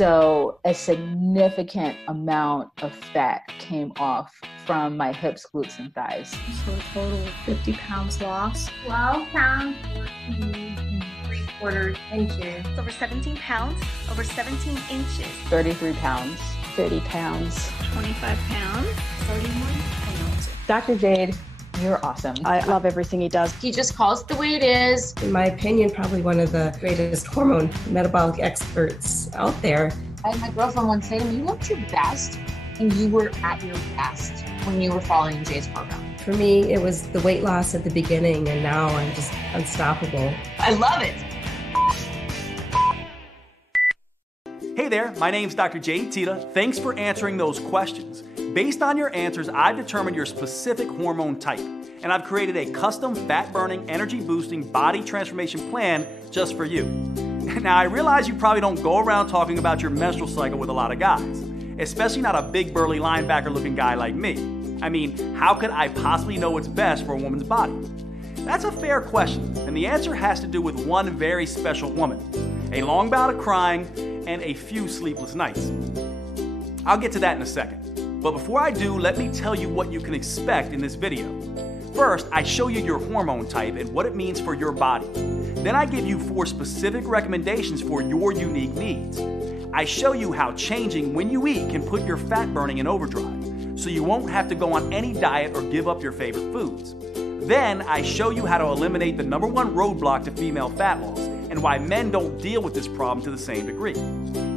So a significant amount of fat came off from my hips, glutes, and thighs. So a total of 50 pounds lost. 12 pounds, 14 3/4 inches. Over 17 pounds, over 17 inches. 33 pounds. 30 pounds. 25 pounds. 31 pounds. Dr. Jade, you're awesome. I love everything he does. He just calls it the way it is. In my opinion, probably one of the greatest hormone metabolic experts out there. I had my girlfriend once say to me, you looked your best, and you were at your best when you were following Jay's program. For me, it was the weight loss at the beginning, and now I'm just unstoppable. I love it. Hey there, my name's Dr. Jade Tita. Thanks for answering those questions. Based on your answers, I've determined your specific hormone type, and I've created a custom fat-burning, energy-boosting body transformation plan just for you. Now, I realize you probably don't go around talking about your menstrual cycle with a lot of guys, especially not a big, burly linebacker-looking guy like me. I mean, how could I possibly know what's best for a woman's body? That's a fair question, and the answer has to do with one very special woman, a long bout of crying, and a few sleepless nights. I'll get to that in a second. But before I do, let me tell you what you can expect in this video. First, I show you your hormone type and what it means for your body. Then I give you 4 specific recommendations for your unique needs. I show you how changing when you eat can put your fat burning in overdrive, so you won't have to go on any diet or give up your favorite foods. Then I show you how to eliminate the #1 roadblock to female fat loss and why men don't deal with this problem to the same degree.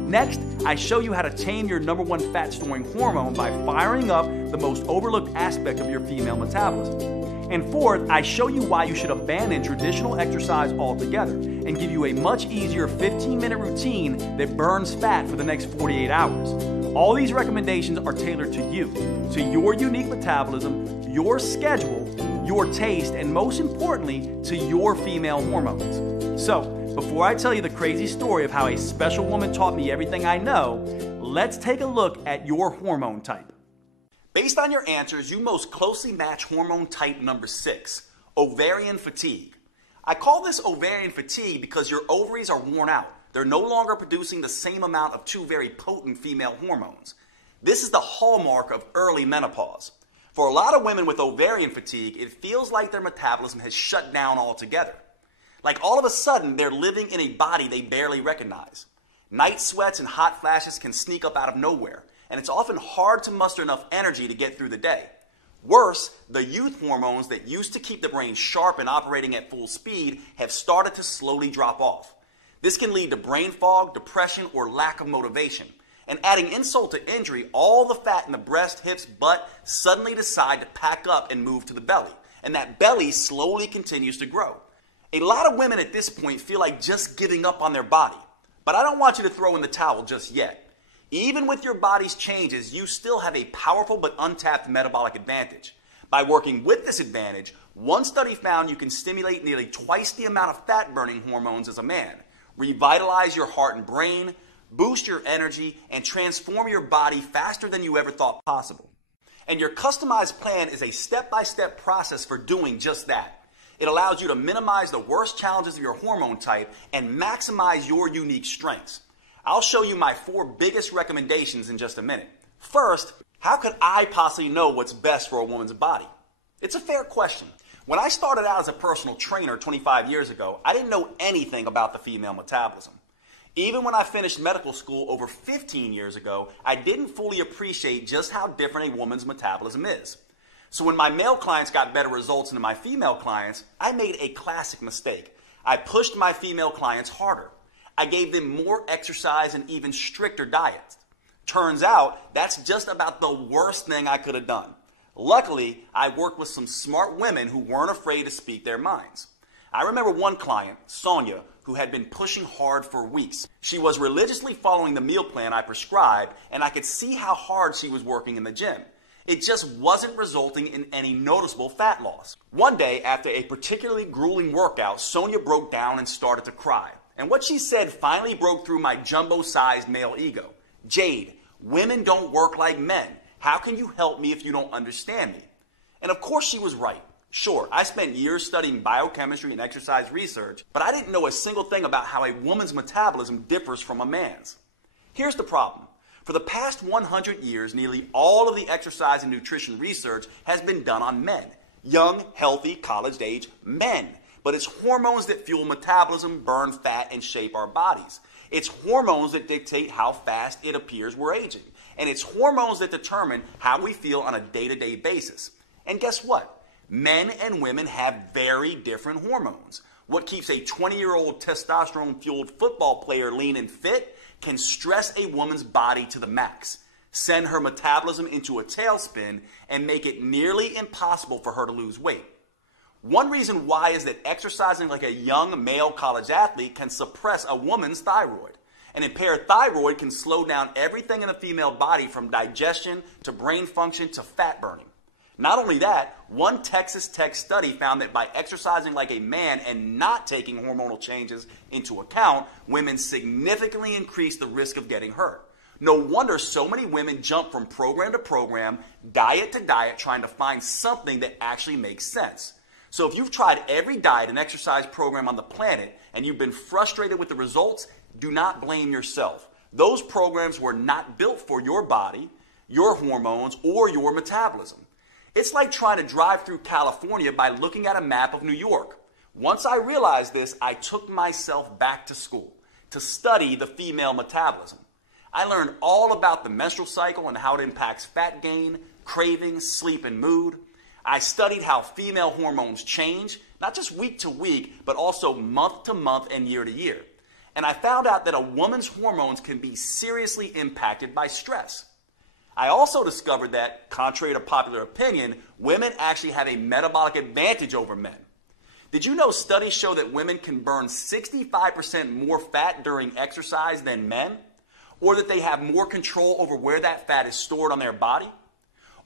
Next, I show you how to tame your #1 fat-storing hormone by firing up the most overlooked aspect of your female metabolism. And fourth, I show you why you should abandon traditional exercise altogether and give you a much easier 15-minute routine that burns fat for the next 48 hours. All these recommendations are tailored to you, to your unique metabolism, your schedule, your taste, and most importantly, to your female hormones. So, before I tell you the crazy story of how a special woman taught me everything I know, let's take a look at your hormone type. Based on your answers, you most closely match hormone type number 6, ovarian fatigue. I call this ovarian fatigue because your ovaries are worn out. They're no longer producing the same amount of 2 very potent female hormones. This is the hallmark of early menopause. For a lot of women with ovarian fatigue, it feels like their metabolism has shut down altogether. Like all of a sudden, they're living in a body they barely recognize. Night sweats and hot flashes can sneak up out of nowhere, and it's often hard to muster enough energy to get through the day. Worse, the youth hormones that used to keep the brain sharp and operating at full speed have started to slowly drop off. This can lead to brain fog, depression, or lack of motivation. And adding insult to injury, all the fat in the breast, hips, butt suddenly decide to pack up and move to the belly. And that belly slowly continues to grow. A lot of women at this point feel like just giving up on their body. But I don't want you to throw in the towel just yet. Even with your body's changes, you still have a powerful but untapped metabolic advantage. By working with this advantage, one study found you can stimulate nearly twice the amount of fat-burning hormones as a man, revitalize your heart and brain, boost your energy, and transform your body faster than you ever thought possible. And your customized plan is a step-by-step process for doing just that. It allows you to minimize the worst challenges of your hormone type and maximize your unique strengths. I'll show you my 4 biggest recommendations in just a minute. First, how could I possibly know what's best for a woman's body? It's a fair question. When I started out as a personal trainer 25 years ago, I didn't know anything about the female metabolism. Even when I finished medical school over 15 years ago, I didn't fully appreciate just how different a woman's metabolism is. So when my male clients got better results than my female clients, I made a classic mistake. I pushed my female clients harder. I gave them more exercise and even stricter diets. Turns out, that's just about the worst thing I could have done. Luckily, I worked with some smart women who weren't afraid to speak their minds. I remember one client, Sonia, who had been pushing hard for weeks. She was religiously following the meal plan I prescribed, and I could see how hard she was working in the gym. It just wasn't resulting in any noticeable fat loss. One day, after a particularly grueling workout, Sonia broke down and started to cry. And what she said finally broke through my jumbo-sized male ego. Jade, women don't work like men. How can you help me if you don't understand me? And of course she was right. Sure, I spent years studying biochemistry and exercise research, but I didn't know a single thing about how a woman's metabolism differs from a man's. Here's the problem. For the past 100 years, nearly all of the exercise and nutrition research has been done on men. Young, healthy, college-age men. But it's hormones that fuel metabolism, burn fat, and shape our bodies. It's hormones that dictate how fast it appears we're aging. And it's hormones that determine how we feel on a day-to-day basis. And guess what? Men and women have very different hormones. What keeps a 20-year-old testosterone-fueled football player lean and fit can stress a woman's body to the max, send her metabolism into a tailspin, and make it nearly impossible for her to lose weight. One reason why is that exercising like a young male college athlete can suppress a woman's thyroid. An impaired thyroid can slow down everything in the female body from digestion to brain function to fat burning. Not only that, one Texas Tech study found that by exercising like a man and not taking hormonal changes into account, women significantly increase the risk of getting hurt. No wonder so many women jump from program to program, diet to diet, trying to find something that actually makes sense. So if you've tried every diet and exercise program on the planet and you've been frustrated with the results, do not blame yourself. Those programs were not built for your body, your hormones, or your metabolism. It's like trying to drive through California by looking at a map of New York. Once I realized this, I took myself back to school to study the female metabolism. I learned all about the menstrual cycle and how it impacts fat gain, cravings, sleep, and mood. I studied how female hormones change, not just week to week, but also month to month and year to year. And I found out that a woman's hormones can be seriously impacted by stress. I also discovered that, contrary to popular opinion, women actually have a metabolic advantage over men. Did you know studies show that women can burn 65% more fat during exercise than men? Or that they have more control over where that fat is stored on their body?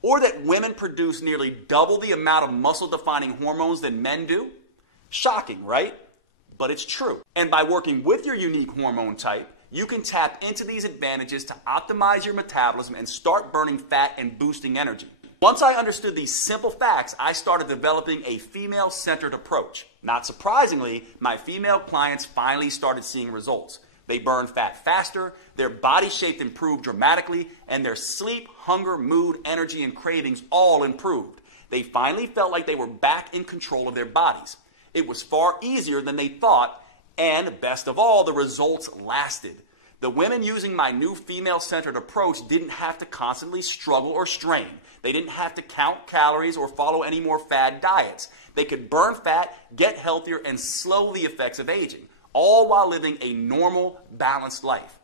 Or that women produce nearly double the amount of muscle-defining hormones than men do? Shocking, right? But it's true. And by working with your unique hormone type, you can tap into these advantages to optimize your metabolism and start burning fat and boosting energy. Once I understood these simple facts, I started developing a female-centered approach. Not surprisingly, my female clients finally started seeing results. They burned fat faster, their body shape improved dramatically, and their sleep, hunger, mood, energy, and cravings all improved. They finally felt like they were back in control of their bodies. It was far easier than they thought, and best of all, the results lasted. The women using my new female-centered approach didn't have to constantly struggle or strain. They didn't have to count calories or follow any more fad diets. They could burn fat, get healthier, and slow the effects of aging, all while living a normal, balanced life.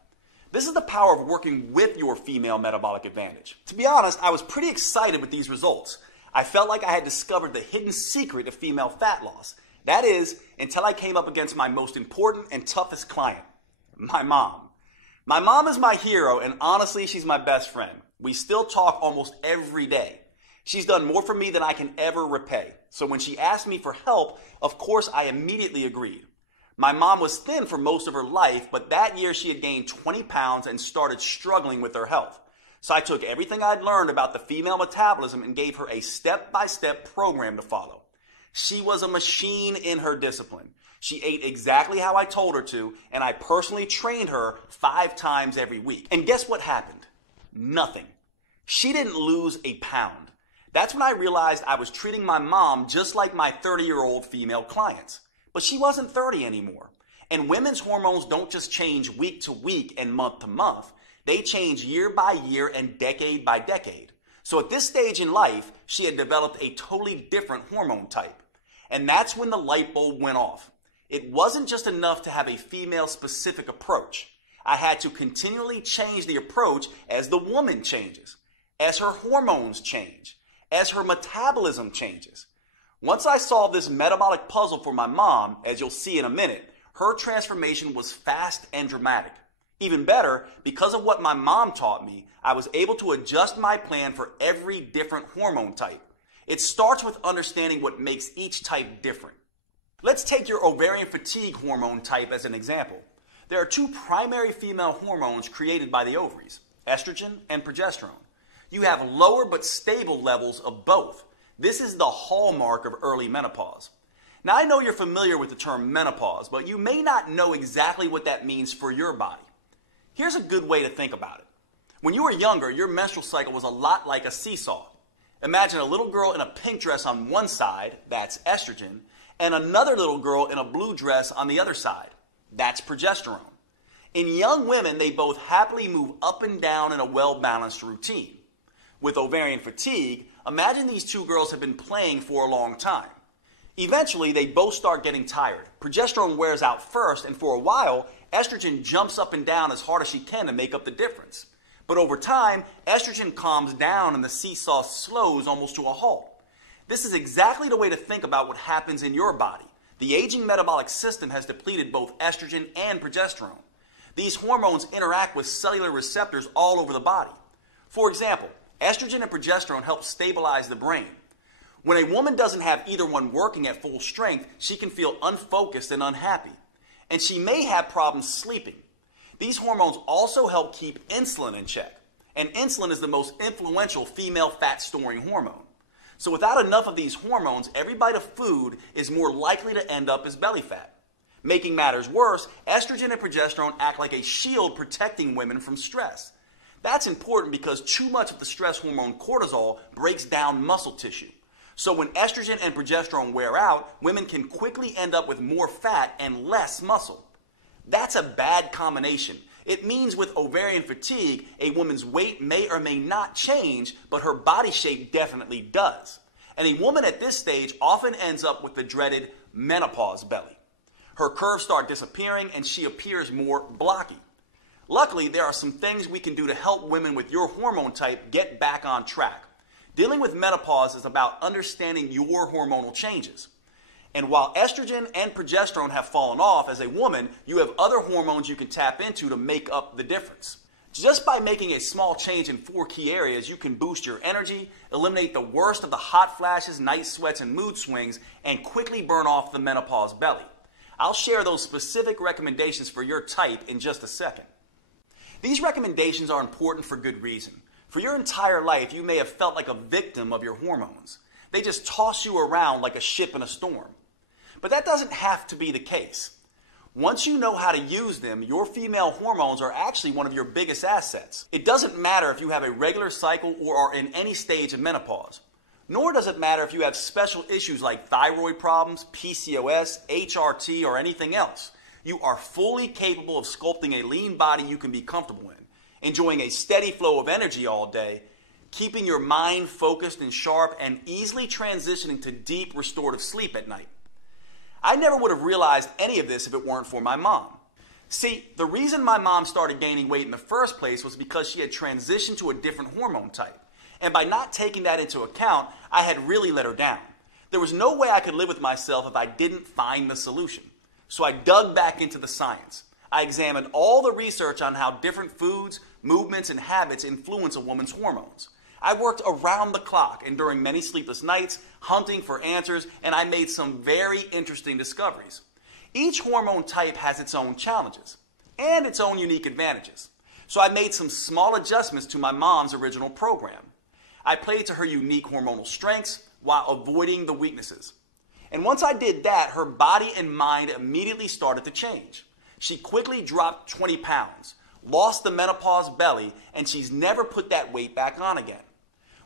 This is the power of working with your female metabolic advantage. To be honest, I was pretty excited with these results. I felt like I had discovered the hidden secret of female fat loss. That is, until I came up against my most important and toughest client, my mom. My mom is my hero, and honestly, she's my best friend. We still talk almost every day. She's done more for me than I can ever repay. So when she asked me for help, of course, I immediately agreed. My mom was thin for most of her life, but that year she had gained 20 pounds and started struggling with her health. So I took everything I'd learned about the female metabolism and gave her a step-by-step program to follow. She was a machine in her discipline. She ate exactly how I told her to, and I personally trained her 5 times every week. And guess what happened? Nothing. She didn't lose a pound. That's when I realized I was treating my mom just like my 30-year-old female clients. But she wasn't 30 anymore. And women's hormones don't just change week to week and month to month. They change year by year and decade by decade. So at this stage in life, she had developed a totally different hormone type. And that's when the light bulb went off. It wasn't just enough to have a female-specific approach. I had to continually change the approach as the woman changes, as her hormones change, as her metabolism changes. Once I solved this metabolic puzzle for my mom, as you'll see in a minute, her transformation was fast and dramatic. Even better, because of what my mom taught me, I was able to adjust my plan for every different hormone type. It starts with understanding what makes each type different. Let's take your ovarian fatigue hormone type as an example. There are 2 primary female hormones created by the ovaries, estrogen and progesterone. You have lower but stable levels of both. This is the hallmark of early menopause. Now, I know you're familiar with the term menopause, but you may not know exactly what that means for your body. Here's a good way to think about it. When you were younger, your menstrual cycle was a lot like a seesaw. Imagine a little girl in a pink dress on one side, that's estrogen, and another little girl in a blue dress on the other side, that's progesterone. In young women, they both happily move up and down in a well-balanced routine. With ovarian fatigue, imagine these two girls have been playing for a long time. Eventually, they both start getting tired. Progesterone wears out first, and for a while, estrogen jumps up and down as hard as she can to make up the difference. But over time, estrogen calms down and the seesaw slows almost to a halt. This is exactly the way to think about what happens in your body. The aging metabolic system has depleted both estrogen and progesterone. These hormones interact with cellular receptors all over the body. For example, estrogen and progesterone help stabilize the brain. When a woman doesn't have either one working at full strength, she can feel unfocused and unhappy. And she may have problems sleeping. These hormones also help keep insulin in check. And insulin is the most influential female fat-storing hormone. So without enough of these hormones, every bite of food is more likely to end up as belly fat. Making matters worse, estrogen and progesterone act like a shield protecting women from stress. That's important because too much of the stress hormone cortisol breaks down muscle tissue. So when estrogen and progesterone wear out, women can quickly end up with more fat and less muscle. That's a bad combination. It means with ovarian fatigue, a woman's weight may or may not change, but her body shape definitely does. And a woman at this stage often ends up with the dreaded menopause belly. Her curves start disappearing and she appears more blocky. Luckily, there are some things we can do to help women with your hormone type get back on track. Dealing with menopause is about understanding your hormonal changes. And while estrogen and progesterone have fallen off, as a woman, you have other hormones you can tap into to make up the difference. Just by making a small change in 4 key areas, you can boost your energy, eliminate the worst of the hot flashes, night sweats, and mood swings, and quickly burn off the menopause belly. I'll share those specific recommendations for your type in just a second. These recommendations are important for good reason. For your entire life, you may have felt like a victim of your hormones. They just toss you around like a ship in a storm. But that doesn't have to be the case. Once you know how to use them, your female hormones are actually one of your biggest assets. It doesn't matter if you have a regular cycle or are in any stage of menopause. Nor does it matter if you have special issues like thyroid problems, PCOS, HRT, or anything else. You are fully capable of sculpting a lean body you can be comfortable in, enjoying a steady flow of energy all day, keeping your mind focused and sharp, and easily transitioning to deep restorative sleep at night. I never would have realized any of this if it weren't for my mom. See, the reason my mom started gaining weight in the first place was because she had transitioned to a different hormone type. And by not taking that into account, I had really let her down. There was no way I could live with myself if I didn't find the solution. So I dug back into the science. I examined all the research on how different foods, movements, and habits influence a woman's hormones. I worked around the clock and during many sleepless nights, hunting for answers, and I made some very interesting discoveries. Each hormone type has its own challenges and its own unique advantages. So I made some small adjustments to my mom's original program. I played to her unique hormonal strengths while avoiding the weaknesses. And once I did that, her body and mind immediately started to change. She quickly dropped 20 pounds, lost the menopause belly, and she's never put that weight back on again.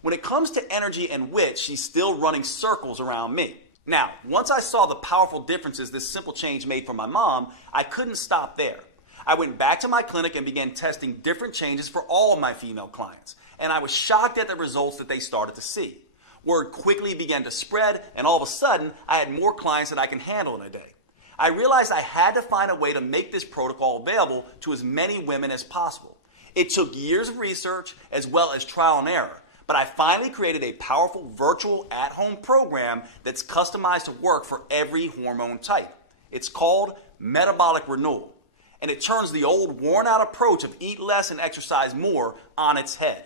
When it comes to energy and wit, she's still running circles around me. Now, once I saw the powerful differences this simple change made for my mom, I couldn't stop there. I went back to my clinic and began testing different changes for all of my female clients, and I was shocked at the results that they started to see. Word quickly began to spread, and all of a sudden, I had more clients than I can handle in a day. I realized I had to find a way to make this protocol available to as many women as possible. It took years of research as well as trial and error, but I finally created a powerful virtual at-home program that's customized to work for every hormone type. It's called Metabolic Renewal, and it turns the old worn-out approach of eat less and exercise more on its head.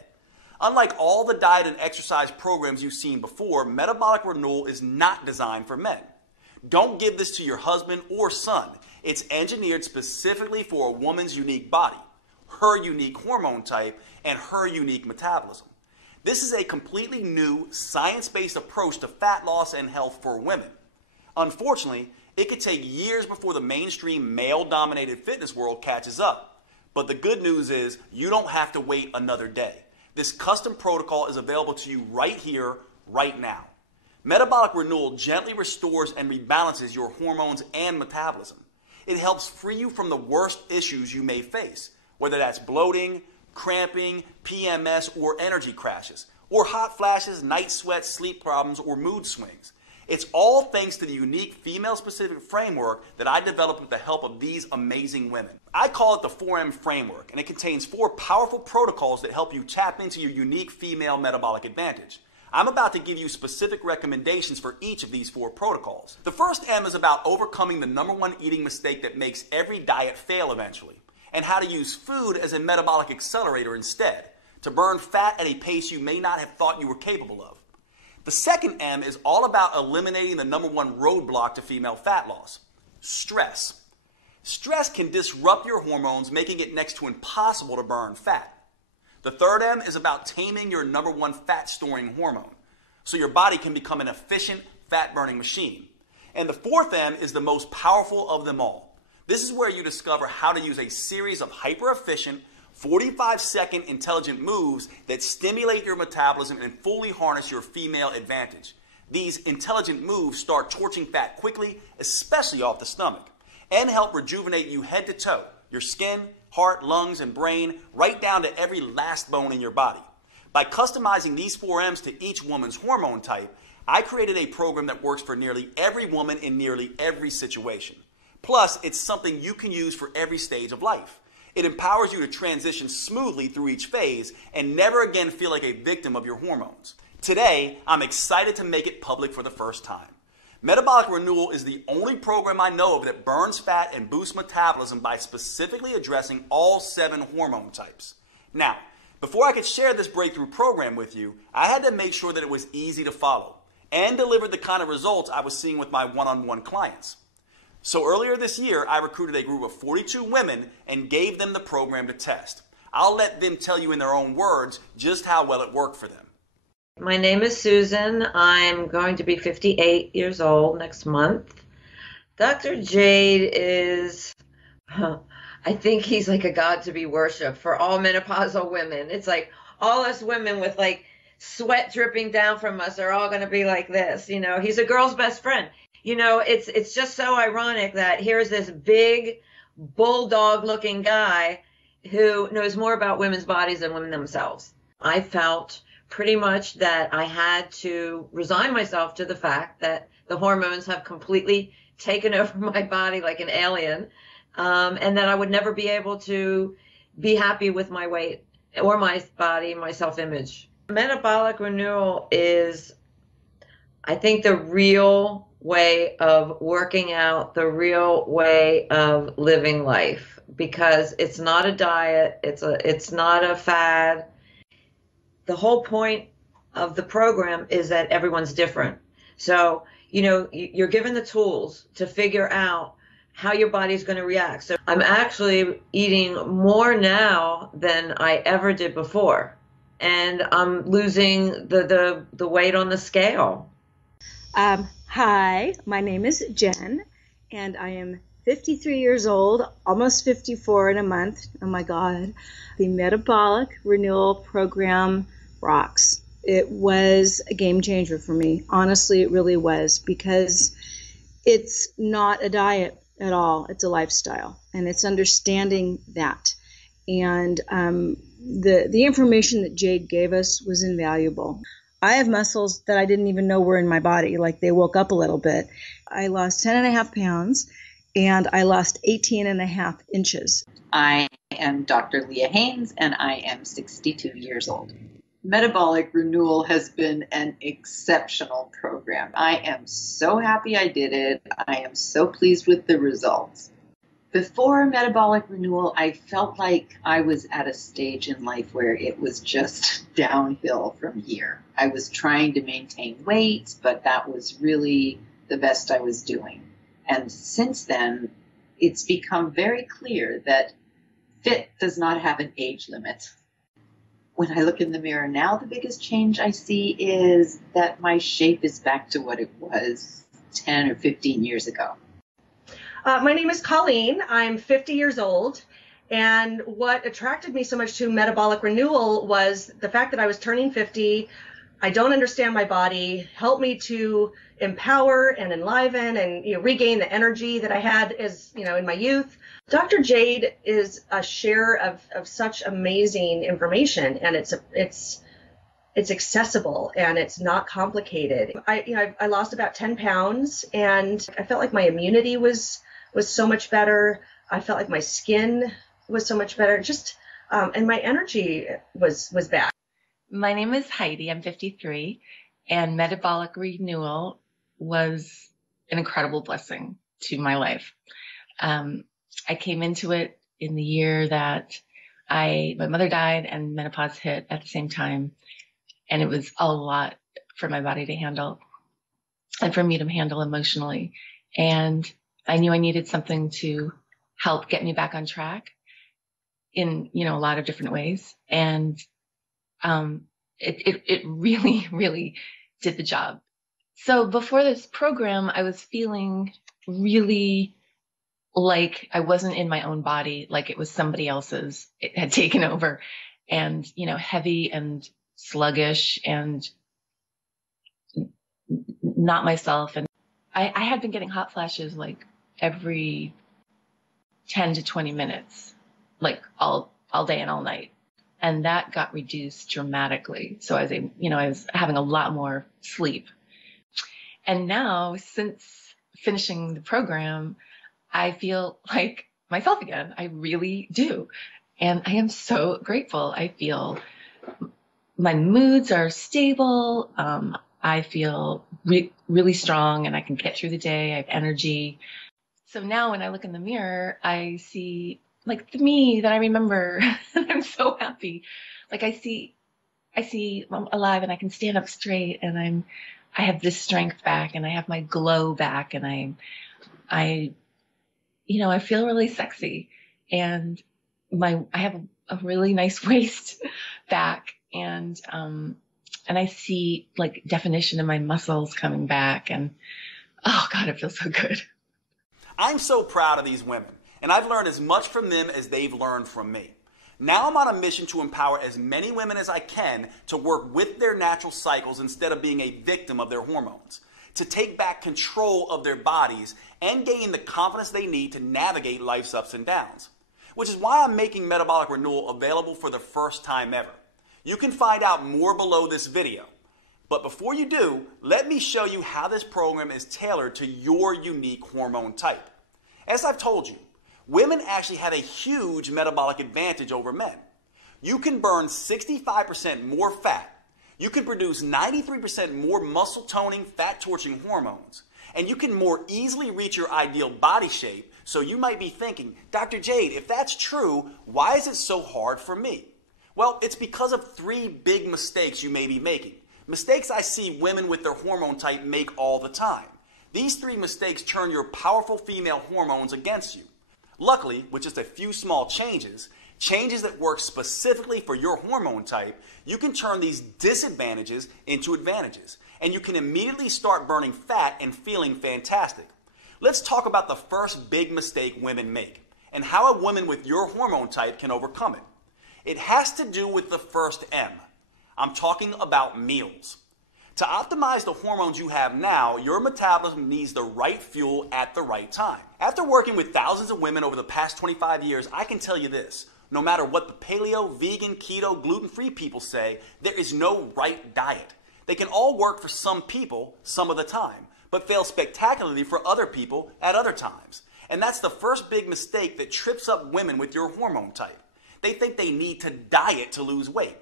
Unlike all the diet and exercise programs you've seen before, Metabolic Renewal is not designed for men. Don't give this to your husband or son. It's engineered specifically for a woman's unique body, her unique hormone type, and her unique metabolism. This is a completely new, science-based approach to fat loss and health for women. Unfortunately, it could take years before the mainstream male-dominated fitness world catches up. But the good news is you don't have to wait another day. This custom protocol is available to you right here, right now. Metabolic Renewal gently restores and rebalances your hormones and metabolism. It helps free you from the worst issues you may face, whether that's bloating, cramping, PMS, or energy crashes, or hot flashes, night sweats, sleep problems, or mood swings. It's all thanks to the unique female-specific framework that I developed with the help of these amazing women. I call it the 4M framework, and it contains 4 powerful protocols that help you tap into your unique female metabolic advantage. I'm about to give you specific recommendations for each of these 4 protocols. The first M is about overcoming the #1 eating mistake that makes every diet fail eventually, and how to use food as a metabolic accelerator instead, to burn fat at a pace you may not have thought you were capable of. The second M is all about eliminating the #1 roadblock to female fat loss: stress. Stress can disrupt your hormones, making it next to impossible to burn fat. The third M is about taming your #1 fat-storing hormone, so your body can become an efficient fat-burning machine. And the fourth M is the most powerful of them all. This is where you discover how to use a series of hyper-efficient, 45-second intelligent moves that stimulate your metabolism and fully harness your female advantage. These intelligent moves start torching fat quickly, especially off the stomach, and help rejuvenate you head to toe, your skin, heart, lungs, and brain, right down to every last bone in your body. By customizing these 4 M's to each woman's hormone type, I created a program that works for nearly every woman in nearly every situation. Plus, it's something you can use for every stage of life. It empowers you to transition smoothly through each phase and never again feel like a victim of your hormones. Today, I'm excited to make it public for the first time. Metabolic Renewal is the only program I know of that burns fat and boosts metabolism by specifically addressing all 7 hormone types. Now, before I could share this breakthrough program with you, I had to make sure that it was easy to follow and delivered the kind of results I was seeing with my one-on-one clients. So earlier this year, I recruited a group of 42 women and gave them the program to test. I'll let them tell you in their own words just how well it worked for them. My name is Susan. I'm going to be 58 years old next month. Dr. Jade is, I think he's like a god to be worshipped for all menopausal women. It's like all us women with like sweat dripping down from us are all going to be like this. You know, he's a girl's best friend. You know, it's just so ironic that here's this big bulldog-looking guy who knows more about women's bodies than women themselves. I felt pretty much that I had to resign myself to the fact that the hormones have completely taken over my body like an alien, and that I would never be able to be happy with my weight or my body, my self-image. Metabolic Renewal is, I think, the real way of working out, the real way of living life, because it's not a diet, it's not a fad. The whole point of the program is that everyone's different. So, you know, you're given the tools to figure out how your body's going to react. So I'm actually eating more now than I ever did before, and I'm losing the weight on the scale. Hi, my name is Jen, and I am 53 years old, almost 54 in a month. Oh my God. The Metabolic Renewal program rocks. It was a game changer for me. Honestly, it really was, because it's not a diet at all. It's a lifestyle, and it's understanding that. And the information that Jade gave us was invaluable. I have muscles that I didn't even know were in my body, like they woke up a little bit. I lost 10.5 pounds, and I lost 18.5 inches. I am Dr. Leah Haynes, and I am 62 years old. Metabolic Renewal has been an exceptional program. I am so happy I did it. I am so pleased with the results. Before Metabolic Renewal, I felt like I was at a stage in life where it was just downhill from here. I was trying to maintain weight, but that was really the best I was doing. And since then, it's become very clear that fit does not have an age limit. When I look in the mirror now, the biggest change I see is that my shape is back to what it was 10 or 15 years ago. My name is Colleen. I'm 50 years old, And what attracted me so much to Metabolic Renewal was the fact that I was turning 50. I don't understand my body. Help me to empower and enliven and regain the energy that I had as in my youth. Dr. Jade is a share of such amazing information, and it's accessible and it's not complicated. I lost about 10 pounds, and I felt like my immunity was so much better. I felt like my skin was so much better. And my energy was back. My name is Heidi. I'm 53, and Metabolic Renewal was an incredible blessing to my life. I came into it in the year that my mother died and menopause hit at the same time, and it was a lot for my body to handle and for me to handle emotionally. And I knew I needed something to help get me back on track in a lot of different ways. And it really, really did the job. So before this program, I was feeling really like I wasn't in my own body, like it was somebody else's. It had taken over, and heavy and sluggish and not myself. And I had been getting hot flashes like every 10 to 20 minutes, like all day and all night. And that got reduced dramatically. So I was having a lot more sleep. And now, since finishing the program, I feel like myself again. I really do. And I am so grateful. I feel my moods are stable. I feel really strong, and I can get through the day. I have energy. So now when I look in the mirror, I see like the me that I remember. I'm so happy. Like I see I'm alive, and I can stand up straight, and I have this strength back, and I have my glow back, and I feel really sexy, and I have a really nice waist back, and I see like definition in my muscles coming back, and oh God, it feels so good. I'm so proud of these women, and I've learned as much from them as they've learned from me. Now I'm on a mission to empower as many women as I can to work with their natural cycles instead of being a victim of their hormones, to take back control of their bodies and gain the confidence they need to navigate life's ups and downs. Which is why I'm making Metabolic Renewal available for the first time ever. You can find out more below this video. But before you do, let me show you how this program is tailored to your unique hormone type. As I've told you, women actually have a huge metabolic advantage over men. You can burn 65% more fat. You can produce 93% more muscle toning, fat torching hormones. And you can more easily reach your ideal body shape. So you might be thinking, Dr. Jade, if that's true, why is it so hard for me? Well, it's because of 3 big mistakes you may be making. Mistakes I see women with their hormone type make all the time. These 3 mistakes turn your powerful female hormones against you. Luckily, with just a few small changes that work specifically for your hormone type, you can turn these disadvantages into advantages. And you can immediately start burning fat and feeling fantastic. Let's talk about the first big mistake women make and how a woman with your hormone type can overcome it. It has to do with the first M. I'm talking about meals. To optimize the hormones you have now, your metabolism needs the right fuel at the right time. After working with thousands of women over the past 25 years, I can tell you this. No matter what the paleo, vegan, keto, gluten-free people say, there is no right diet. They can all work for some people some of the time, but fail spectacularly for other people at other times. And that's the first big mistake that trips up women with your hormone type. They think they need to diet to lose weight.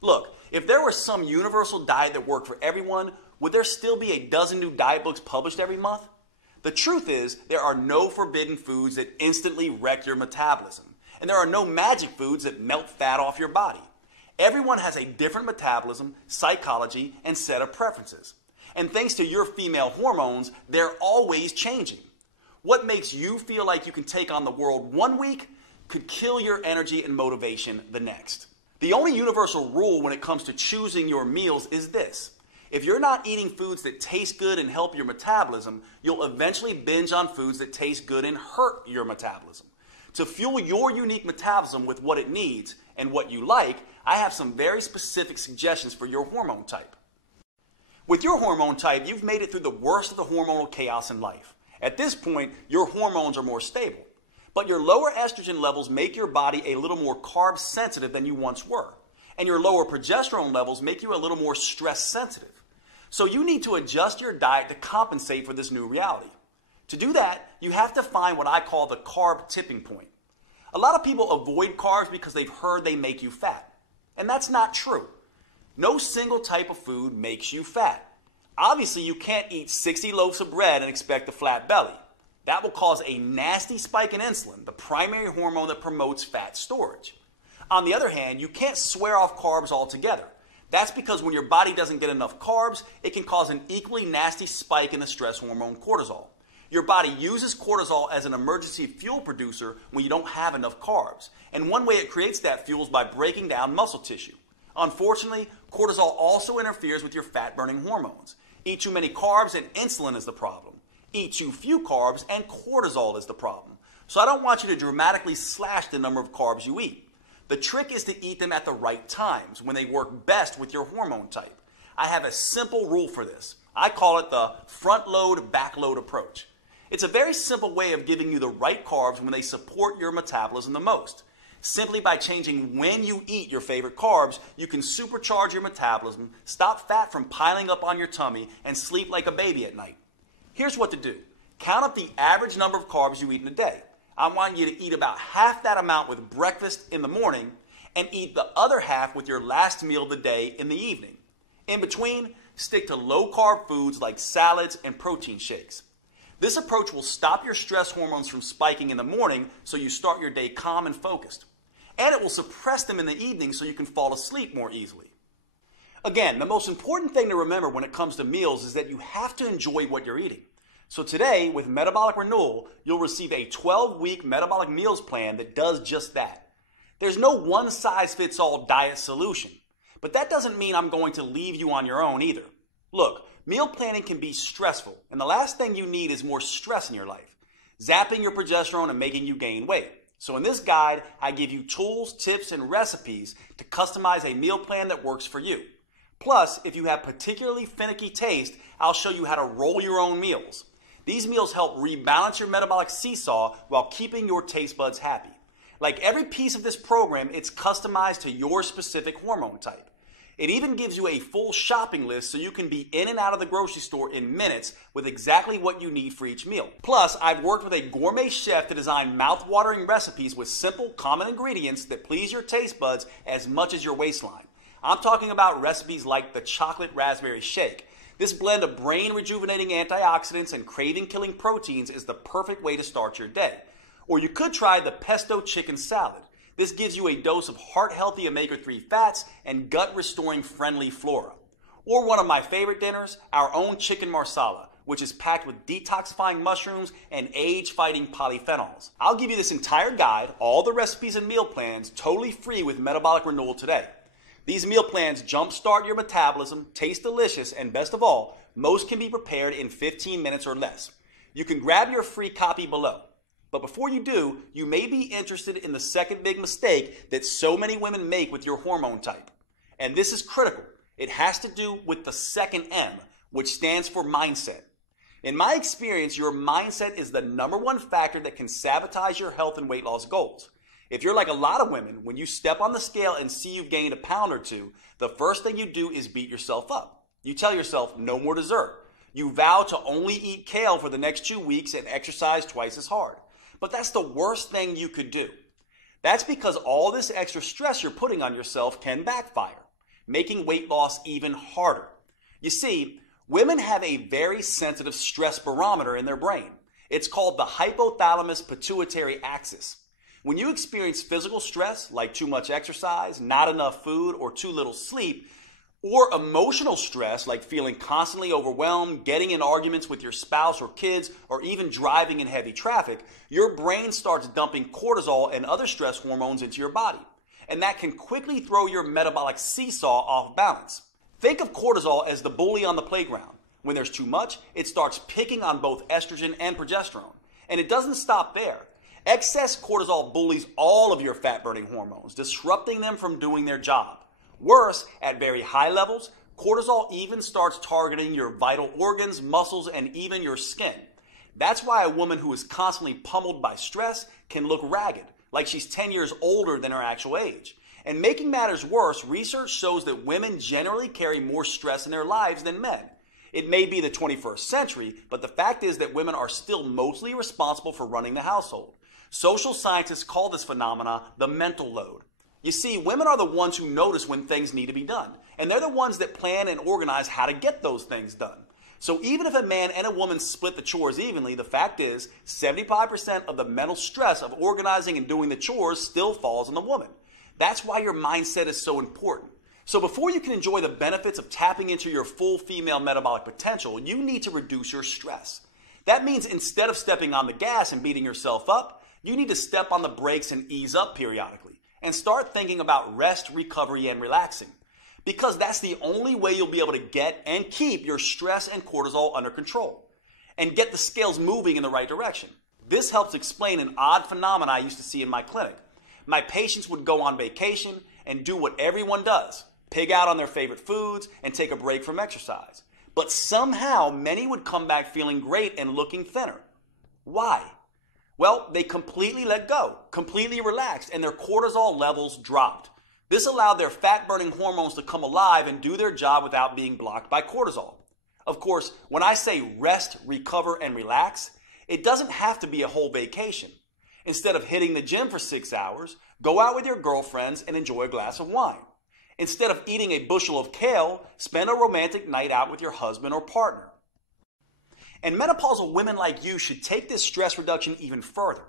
Look, if there were some universal diet that worked for everyone, would there still be a dozen new diet books published every month? The truth is, there are no forbidden foods that instantly wreck your metabolism. And there are no magic foods that melt fat off your body. Everyone has a different metabolism, psychology, and set of preferences. And thanks to your female hormones, they're always changing. What makes you feel like you can take on the world one week could kill your energy and motivation the next. The only universal rule when it comes to choosing your meals is this. If you're not eating foods that taste good and help your metabolism, you'll eventually binge on foods that taste good and hurt your metabolism. To fuel your unique metabolism with what it needs and what you like, I have some very specific suggestions for your hormone type. With your hormone type, you've made it through the worst of the hormonal chaos in life. At this point, your hormones are more stable. But your lower estrogen levels make your body a little more carb sensitive than you once were. And your lower progesterone levels make you a little more stress sensitive. So you need to adjust your diet to compensate for this new reality. To do that, you have to find what I call the carb tipping point. A lot of people avoid carbs because they've heard they make you fat. And that's not true. No single type of food makes you fat. Obviously, you can't eat 60 loaves of bread and expect a flat belly. That will cause a nasty spike in insulin, the primary hormone that promotes fat storage. On the other hand, you can't swear off carbs altogether. That's because when your body doesn't get enough carbs, it can cause an equally nasty spike in the stress hormone cortisol. Your body uses cortisol as an emergency fuel producer when you don't have enough carbs. And one way it creates that fuel is by breaking down muscle tissue. Unfortunately, cortisol also interferes with your fat-burning hormones. Eat too many carbs and insulin is the problem. Eat too few carbs and cortisol is the problem. So I don't want you to dramatically slash the number of carbs you eat. The trick is to eat them at the right times, when they work best with your hormone type. I have a simple rule for this. I call it the front load, back load approach. It's a very simple way of giving you the right carbs when they support your metabolism the most. Simply by changing when you eat your favorite carbs, you can supercharge your metabolism, stop fat from piling up on your tummy, and sleep like a baby at night. Here's what to do. Count up the average number of carbs you eat in a day. I want you to eat about half that amount with breakfast in the morning and eat the other half with your last meal of the day in the evening. In between, stick to low-carb foods like salads and protein shakes. This approach will stop your stress hormones from spiking in the morning so you start your day calm and focused. And it will suppress them in the evening so you can fall asleep more easily. Again, the most important thing to remember when it comes to meals is that you have to enjoy what you're eating. So today, with Metabolic Renewal, you'll receive a 12-week metabolic meals plan that does just that. There's no one-size-fits-all diet solution, but that doesn't mean I'm going to leave you on your own either. Look, meal planning can be stressful, and the last thing you need is more stress in your life, zapping your progesterone and making you gain weight. So in this guide, I give you tools, tips, and recipes to customize a meal plan that works for you. Plus, if you have particularly finicky taste, I'll show you how to roll your own meals. These meals help rebalance your metabolic seesaw while keeping your taste buds happy. Like every piece of this program, it's customized to your specific hormone type. It even gives you a full shopping list so you can be in and out of the grocery store in minutes with exactly what you need for each meal. Plus, I've worked with a gourmet chef to design mouth-watering recipes with simple, common ingredients that please your taste buds as much as your waistline. I'm talking about recipes like the chocolate raspberry shake. This blend of brain-rejuvenating antioxidants and craving-killing proteins is the perfect way to start your day. Or you could try the pesto chicken salad. This gives you a dose of heart-healthy omega-3 fats and gut-restoring friendly flora. Or one of my favorite dinners, our own chicken marsala, which is packed with detoxifying mushrooms and age-fighting polyphenols. I'll give you this entire guide, all the recipes and meal plans, totally free with Metabolic Renewal today. These meal plans jumpstart your metabolism, taste delicious, and best of all, most can be prepared in 15 minutes or less. You can grab your free copy below. But before you do, you may be interested in the second big mistake that so many women make with your hormone type. And this is critical. It has to do with the second M, which stands for mindset. In my experience, your mindset is the #1 factor that can sabotage your health and weight loss goals. If you're like a lot of women, when you step on the scale and see you've gained a pound or two, the first thing you do is beat yourself up. You tell yourself, no more dessert. You vow to only eat kale for the next 2 weeks and exercise twice as hard. But that's the worst thing you could do. That's because all this extra stress you're putting on yourself can backfire, making weight loss even harder. You see, women have a very sensitive stress barometer in their brain. It's called the hypothalamus pituitary axis. When you experience physical stress, like too much exercise, not enough food, or too little sleep, or emotional stress, like feeling constantly overwhelmed, getting in arguments with your spouse or kids, or even driving in heavy traffic, your brain starts dumping cortisol and other stress hormones into your body. And that can quickly throw your metabolic seesaw off balance. Think of cortisol as the bully on the playground. When there's too much, it starts picking on both estrogen and progesterone. And it doesn't stop there. Excess cortisol bullies all of your fat-burning hormones, disrupting them from doing their job. Worse, at very high levels, cortisol even starts targeting your vital organs, muscles, and even your skin. That's why a woman who is constantly pummeled by stress can look ragged, like she's 10 years older than her actual age. And making matters worse, research shows that women generally carry more stress in their lives than men. It may be the 21st century, but the fact is that women are still mostly responsible for running the household. Social scientists call this phenomena the mental load. You see, women are the ones who notice when things need to be done, and they're the ones that plan and organize how to get those things done. So even if a man and a woman split the chores evenly, the fact is 75% of the mental stress of organizing and doing the chores still falls on the woman. That's why your mindset is so important. So before you can enjoy the benefits of tapping into your full female metabolic potential, you need to reduce your stress. That means instead of stepping on the gas and beating yourself up, you need to step on the brakes and ease up periodically and start thinking about rest, recovery, and relaxing. Because that's the only way you'll be able to get and keep your stress and cortisol under control and get the scales moving in the right direction. This helps explain an odd phenomenon I used to see in my clinic. My patients would go on vacation and do what everyone does, pig out on their favorite foods and take a break from exercise. But somehow many would come back feeling great and looking thinner. Why? Well, they completely let go, completely relaxed, and their cortisol levels dropped. This allowed their fat-burning hormones to come alive and do their job without being blocked by cortisol. Of course, when I say rest, recover, and relax, it doesn't have to be a whole vacation. Instead of hitting the gym for 6 hours, go out with your girlfriends and enjoy a glass of wine. Instead of eating a bushel of kale, spend a romantic night out with your husband or partner. And menopausal women like you should take this stress reduction even further.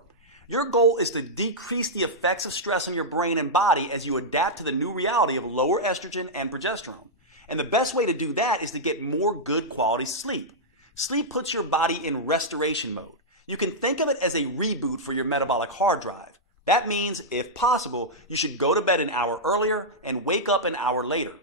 Your goal is to decrease the effects of stress on your brain and body as you adapt to the new reality of lower estrogen and progesterone. And the best way to do that is to get more good quality sleep. Sleep puts your body in restoration mode. You can think of it as a reboot for your metabolic hard drive. That means, if possible, you should go to bed an hour earlier and wake up an hour later.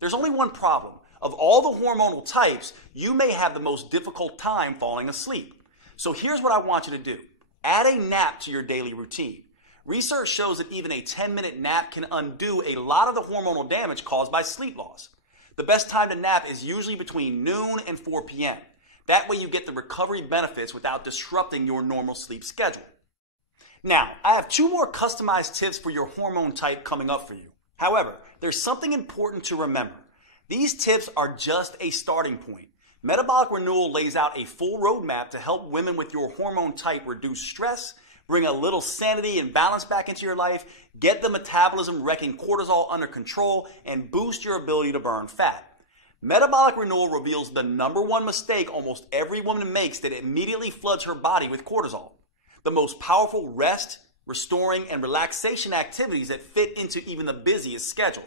There's only one problem. Of all the hormonal types, you may have the most difficult time falling asleep. So here's what I want you to do. Add a nap to your daily routine. Research shows that even a 10-minute nap can undo a lot of the hormonal damage caused by sleep loss. The best time to nap is usually between noon and 4 p.m. That way you get the recovery benefits without disrupting your normal sleep schedule. Now, I have 2 more customized tips for your hormone type coming up for you. However, there's something important to remember. These tips are just a starting point. Metabolic Renewal lays out a full roadmap to help women with your hormone type reduce stress, bring a little sanity and balance back into your life, get the metabolism wrecking cortisol under control, and boost your ability to burn fat. Metabolic Renewal reveals the #1 mistake almost every woman makes that immediately floods her body with cortisol. The most powerful rest, restoring, and relaxation activities that fit into even the busiest schedule.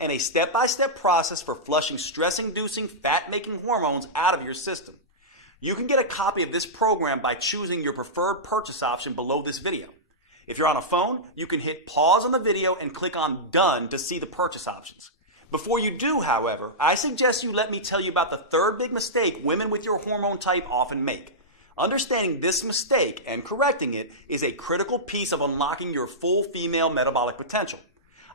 And a step-by-step process for flushing stress-inducing, fat-making hormones out of your system. You can get a copy of this program by choosing your preferred purchase option below this video. If you're on a phone, you can hit pause on the video and click on Done to see the purchase options. Before you do, however, I suggest you let me tell you about the 3rd big mistake women with your hormone type often make. Understanding this mistake and correcting it is a critical piece of unlocking your full female metabolic potential.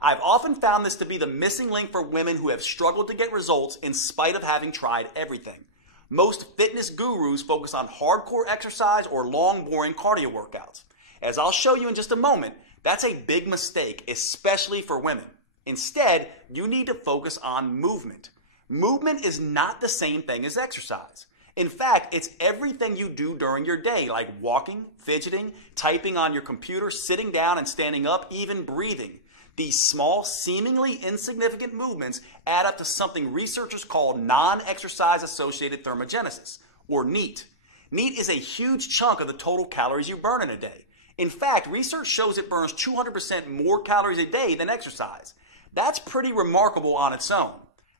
I've often found this to be the missing link for women who have struggled to get results in spite of having tried everything. Most fitness gurus focus on hardcore exercise or long, boring cardio workouts. As I'll show you in just a moment, that's a big mistake, especially for women. Instead, you need to focus on movement. Movement is not the same thing as exercise. In fact, it's everything you do during your day, like walking, fidgeting, typing on your computer, sitting down and standing up, even breathing. These small, seemingly insignificant movements add up to something researchers call non-exercise associated thermogenesis, or NEAT. NEAT is a huge chunk of the total calories you burn in a day. In fact, research shows it burns 200% more calories a day than exercise. That's pretty remarkable on its own.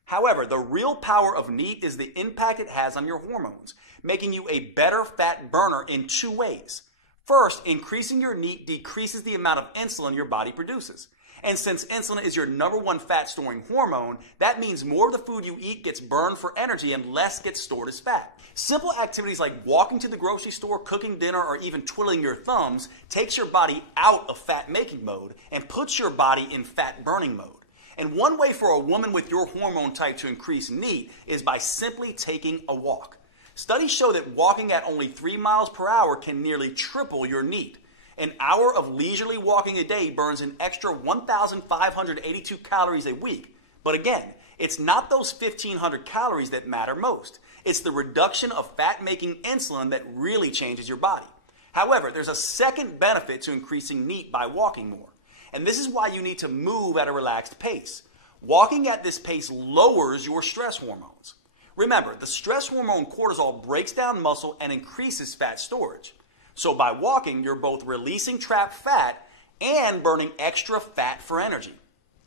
However, the real power of NEAT is the impact it has on your hormones, making you a better fat burner in 2 ways. First, increasing your NEAT decreases the amount of insulin your body produces. And since insulin is your #1 fat-storing hormone, that means more of the food you eat gets burned for energy and less gets stored as fat. Simple activities like walking to the grocery store, cooking dinner, or even twiddling your thumbs takes your body out of fat-making mode and puts your body in fat-burning mode. And one way for a woman with your hormone type to increase NEAT is by simply taking a walk. Studies show that walking at only 3 miles per hour can nearly triple your NEAT. An hour of leisurely walking a day burns an extra 1,582 calories a week. But again, it's not those 1,500 calories that matter most. It's the reduction of fat-making insulin that really changes your body. However, there's a second benefit to increasing NEAT by walking more. And this is why you need to move at a relaxed pace. Walking at this pace lowers your stress hormones. Remember, the stress hormone cortisol breaks down muscle and increases fat storage. So by walking, you're both releasing trapped fat and burning extra fat for energy.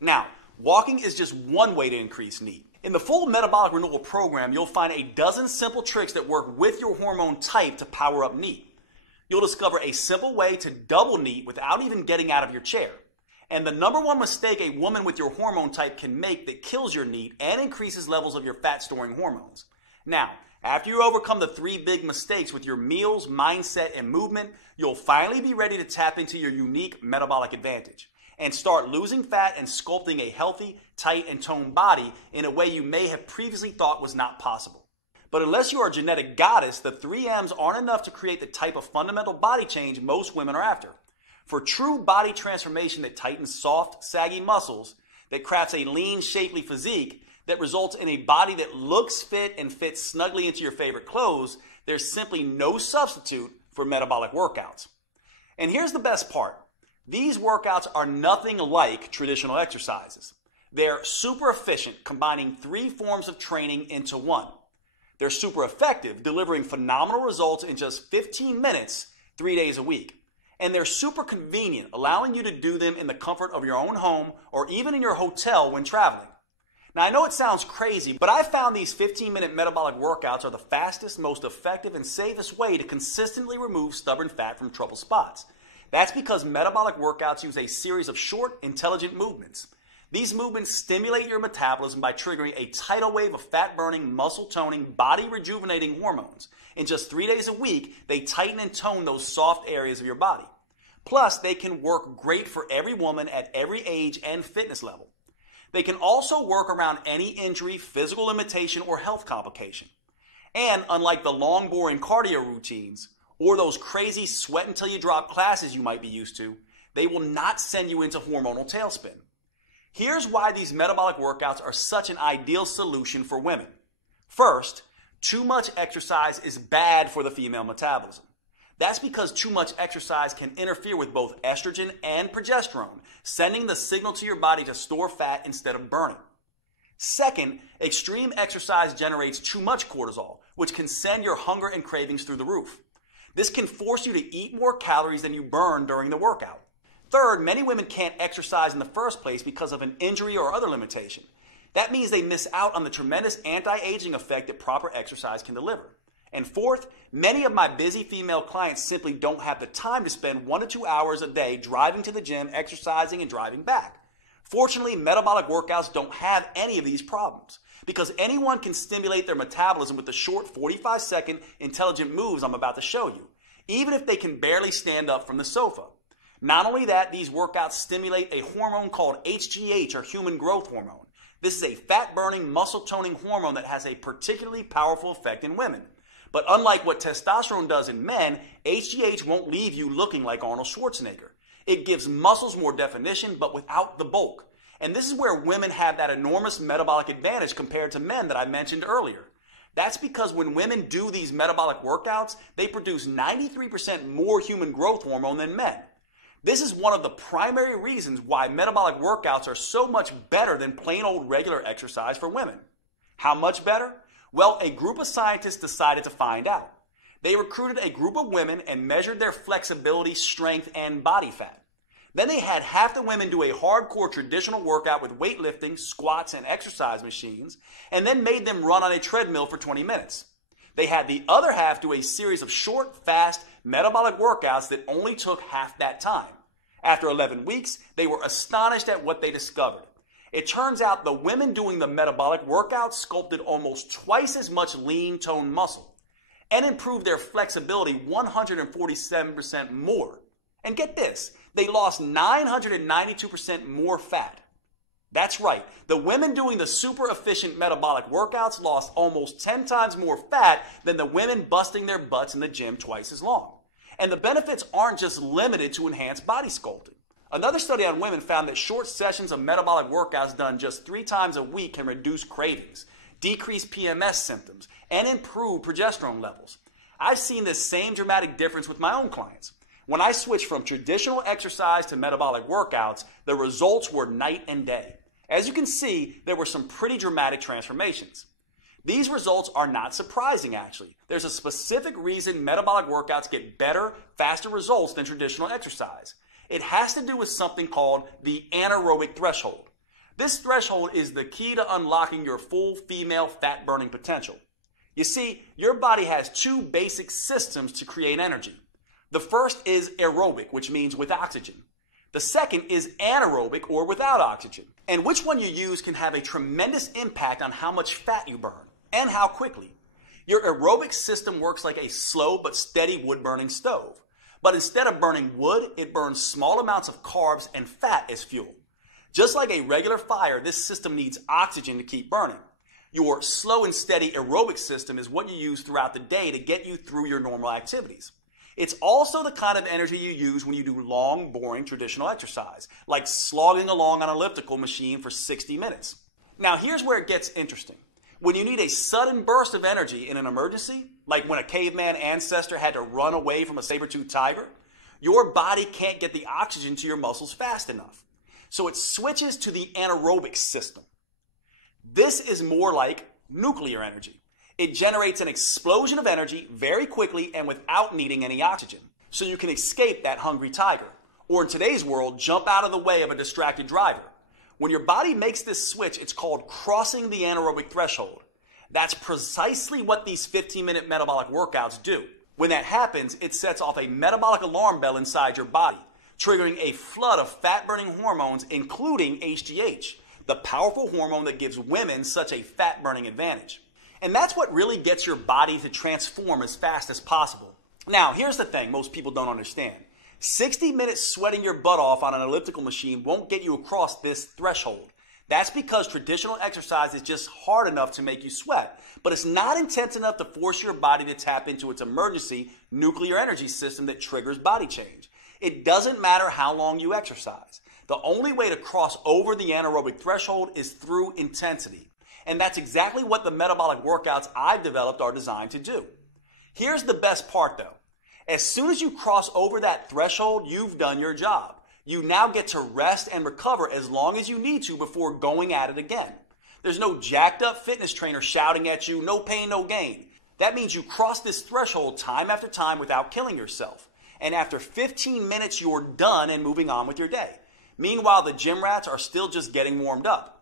Now, walking is just one way to increase NEAT. In the full Metabolic Renewal program, you'll find a dozen simple tricks that work with your hormone type to power up NEAT. You'll discover a simple way to double NEAT without even getting out of your chair. And the #1 mistake a woman with your hormone type can make that kills your NEAT and increases levels of your fat-storing hormones. Now, after you overcome the 3 big mistakes with your meals, mindset, and movement, you'll finally be ready to tap into your unique metabolic advantage and start losing fat and sculpting a healthy, tight, and toned body in a way you may have previously thought was not possible. But unless you are a genetic goddess, the 3 M's aren't enough to create the type of fundamental body change most women are after. For true body transformation that tightens soft, saggy muscles, that crafts a lean, shapely physique, that results in a body that looks fit and fits snugly into your favorite clothes, there's simply no substitute for metabolic workouts. And here's the best part. These workouts are nothing like traditional exercises. They're super efficient, combining 3 forms of training into one. They're super effective, delivering phenomenal results in just 15 minutes, 3 days a week. And they're super convenient, allowing you to do them in the comfort of your own home or even in your hotel when traveling. Now, I know it sounds crazy, but I found these 15-minute metabolic workouts are the fastest, most effective, and safest way to consistently remove stubborn fat from trouble spots. That's because metabolic workouts use a series of short, intelligent movements. These movements stimulate your metabolism by triggering a tidal wave of fat-burning, muscle-toning, body-rejuvenating hormones. In just 3 days a week, they tighten and tone those soft areas of your body. Plus, they can work great for every woman at every age and fitness level. They can also work around any injury, physical limitation, or health complication. And unlike the long, boring cardio routines, or those crazy sweat until you drop classes you might be used to, they will not send you into hormonal tailspin. Here's why these metabolic workouts are such an ideal solution for women. First, too much exercise is bad for the female metabolism. That's because too much exercise can interfere with both estrogen and progesterone, sending the signal to your body to store fat instead of burning. Second, extreme exercise generates too much cortisol, which can send your hunger and cravings through the roof. This can force you to eat more calories than you burn during the workout. Third, many women can't exercise in the first place because of an injury or other limitation. That means they miss out on the tremendous anti-aging effect that proper exercise can deliver. And fourth, many of my busy female clients simply don't have the time to spend 1 to 2 hours a day driving to the gym, exercising, and driving back. Fortunately, metabolic workouts don't have any of these problems because anyone can stimulate their metabolism with the short 45-second intelligent moves I'm about to show you, even if they can barely stand up from the sofa. Not only that, these workouts stimulate a hormone called HGH, or human growth hormone. This is a fat-burning, muscle-toning hormone that has a particularly powerful effect in women. But unlike what testosterone does in men, HGH won't leave you looking like Arnold Schwarzenegger. It gives muscles more definition, but without the bulk. And this is where women have that enormous metabolic advantage compared to men that I mentioned earlier. That's because when women do these metabolic workouts, they produce 93% more human growth hormone than men. This is one of the primary reasons why metabolic workouts are so much better than plain old regular exercise for women. How much better? Well, a group of scientists decided to find out. They recruited a group of women and measured their flexibility, strength, and body fat. Then they had half the women do a hardcore traditional workout with weightlifting, squats, and exercise machines, and then made them run on a treadmill for 20 minutes. They had the other half do a series of short, fast, metabolic workouts that only took half that time. After 11 weeks, they were astonished at what they discovered. It turns out the women doing the metabolic workout sculpted almost twice as much lean toned muscle and improved their flexibility 147% more. And get this, they lost 992% more fat. That's right, the women doing the super efficient metabolic workouts lost almost 10 times more fat than the women busting their butts in the gym twice as long. And the benefits aren't just limited to enhanced body sculpting. Another study on women found that short sessions of metabolic workouts done just 3 times a week can reduce cravings, decrease PMS symptoms, and improve progesterone levels. I've seen this same dramatic difference with my own clients. When I switched from traditional exercise to metabolic workouts, the results were night and day. As you can see, there were some pretty dramatic transformations. These results are not surprising, actually. There's a specific reason metabolic workouts get better, faster results than traditional exercise. It has to do with something called the anaerobic threshold. This threshold is the key to unlocking your full female fat-burning potential. You see, your body has 2 basic systems to create energy. The first is aerobic, which means with oxygen. The second is anaerobic, or without oxygen. And which one you use can have a tremendous impact on how much fat you burn and how quickly. Your aerobic system works like a slow but steady wood-burning stove. But instead of burning wood, it burns small amounts of carbs and fat as fuel. Just like a regular fire, this system needs oxygen to keep burning. Your slow and steady aerobic system is what you use throughout the day to get you through your normal activities. It's also the kind of energy you use when you do long, boring traditional exercise, like slogging along on an elliptical machine for 60 minutes. Now, here's where it gets interesting. When you need a sudden burst of energy in an emergency, like when a caveman ancestor had to run away from a saber-toothed tiger, your body can't get the oxygen to your muscles fast enough. So it switches to the anaerobic system. This is more like nuclear energy. It generates an explosion of energy very quickly and without needing any oxygen. So you can escape that hungry tiger, or in today's world, jump out of the way of a distracted driver. When your body makes this switch, it's called crossing the anaerobic threshold. That's precisely what these 15-minute metabolic workouts do. When that happens, it sets off a metabolic alarm bell inside your body, triggering a flood of fat-burning hormones, including HGH, the powerful hormone that gives women such a fat-burning advantage. And that's what really gets your body to transform as fast as possible. Now, here's the thing most people don't understand. 60 minutes sweating your butt off on an elliptical machine won't get you across this threshold. That's because traditional exercise is just hard enough to make you sweat, but it's not intense enough to force your body to tap into its emergency nuclear energy system that triggers body change. It doesn't matter how long you exercise. The only way to cross over the anaerobic threshold is through intensity. And that's exactly what the metabolic workouts I've developed are designed to do. Here's the best part though. As soon as you cross over that threshold, you've done your job. You now get to rest and recover as long as you need to before going at it again. There's no jacked up fitness trainer shouting at you, no pain, no gain. That means you cross this threshold time after time without killing yourself. And after 15 minutes, you're done and moving on with your day. Meanwhile, the gym rats are still just getting warmed up.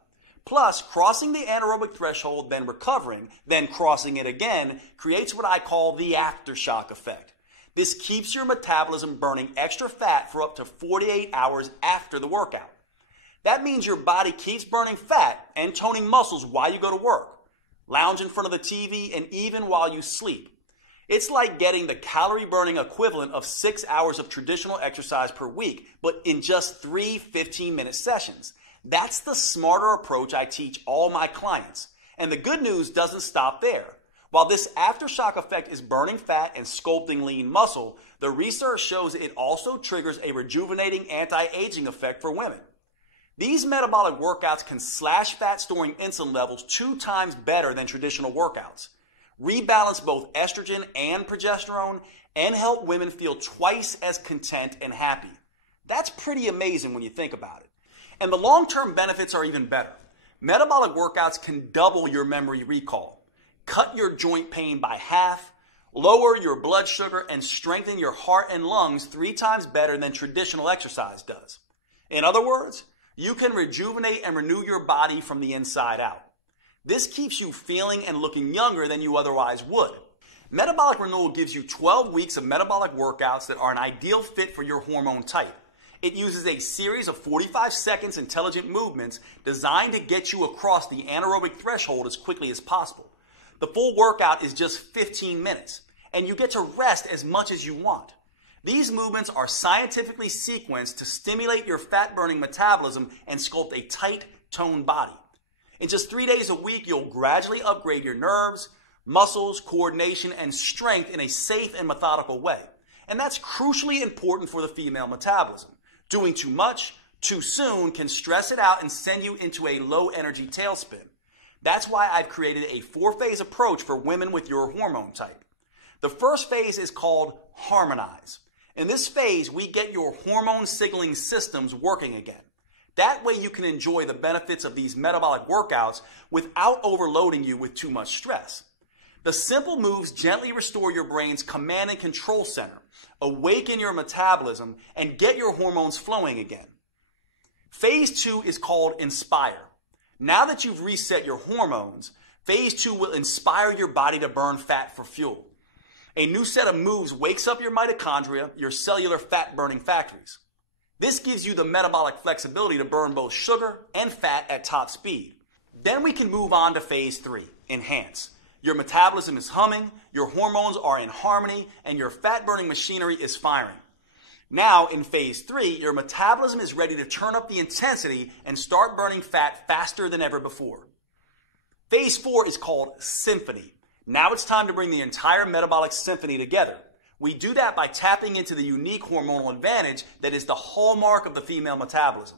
Plus, crossing the anaerobic threshold, then recovering, then crossing it again, creates what I call the aftershock effect. This keeps your metabolism burning extra fat for up to 48 hours after the workout. That means your body keeps burning fat and toning muscles while you go to work, lounge in front of the TV, and even while you sleep. It's like getting the calorie burning equivalent of 6 hours of traditional exercise per week, but in just 3 15-minute sessions. That's the smarter approach I teach all my clients. And the good news doesn't stop there. While this aftershock effect is burning fat and sculpting lean muscle, the research shows it also triggers a rejuvenating anti-aging effect for women. These metabolic workouts can slash fat-storing insulin levels 2 times better than traditional workouts, rebalance both estrogen and progesterone, and help women feel twice as content and happy. That's pretty amazing when you think about it. And the long-term benefits are even better. Metabolic workouts can double your memory recall, cut your joint pain by half, lower your blood sugar, and strengthen your heart and lungs 3 times better than traditional exercise does. In other words, you can rejuvenate and renew your body from the inside out. This keeps you feeling and looking younger than you otherwise would. Metabolic Renewal gives you 12 weeks of metabolic workouts that are an ideal fit for your hormone type. It uses a series of 45 seconds intelligent movements designed to get you across the anaerobic threshold as quickly as possible. The full workout is just 15 minutes, and you get to rest as much as you want. These movements are scientifically sequenced to stimulate your fat-burning metabolism and sculpt a tight, toned body. In just 3 days a week, you'll gradually upgrade your nerves, muscles, coordination, and strength in a safe and methodical way. And that's crucially important for the female metabolism. Doing too much, too soon can stress it out and send you into a low-energy tailspin. That's why I've created a 4-phase approach for women with your hormone type. The first phase is called Harmonize. In this phase, we get your hormone signaling systems working again. That way you can enjoy the benefits of these metabolic workouts without overloading you with too much stress. The simple moves gently restore your brain's command and control center, awaken your metabolism, and get your hormones flowing again. Phase 2 is called Inspire. Now that you've reset your hormones, phase 2 will inspire your body to burn fat for fuel. A new set of moves wakes up your mitochondria, your cellular fat-burning factories. This gives you the metabolic flexibility to burn both sugar and fat at top speed. Then we can move on to phase 3, Enhance. Your metabolism is humming, your hormones are in harmony, and your fat-burning machinery is firing. Now, in phase 3, your metabolism is ready to turn up the intensity and start burning fat faster than ever before. Phase 4 is called Symphony. Now it's time to bring the entire metabolic symphony together. We do that by tapping into the unique hormonal advantage that is the hallmark of the female metabolism,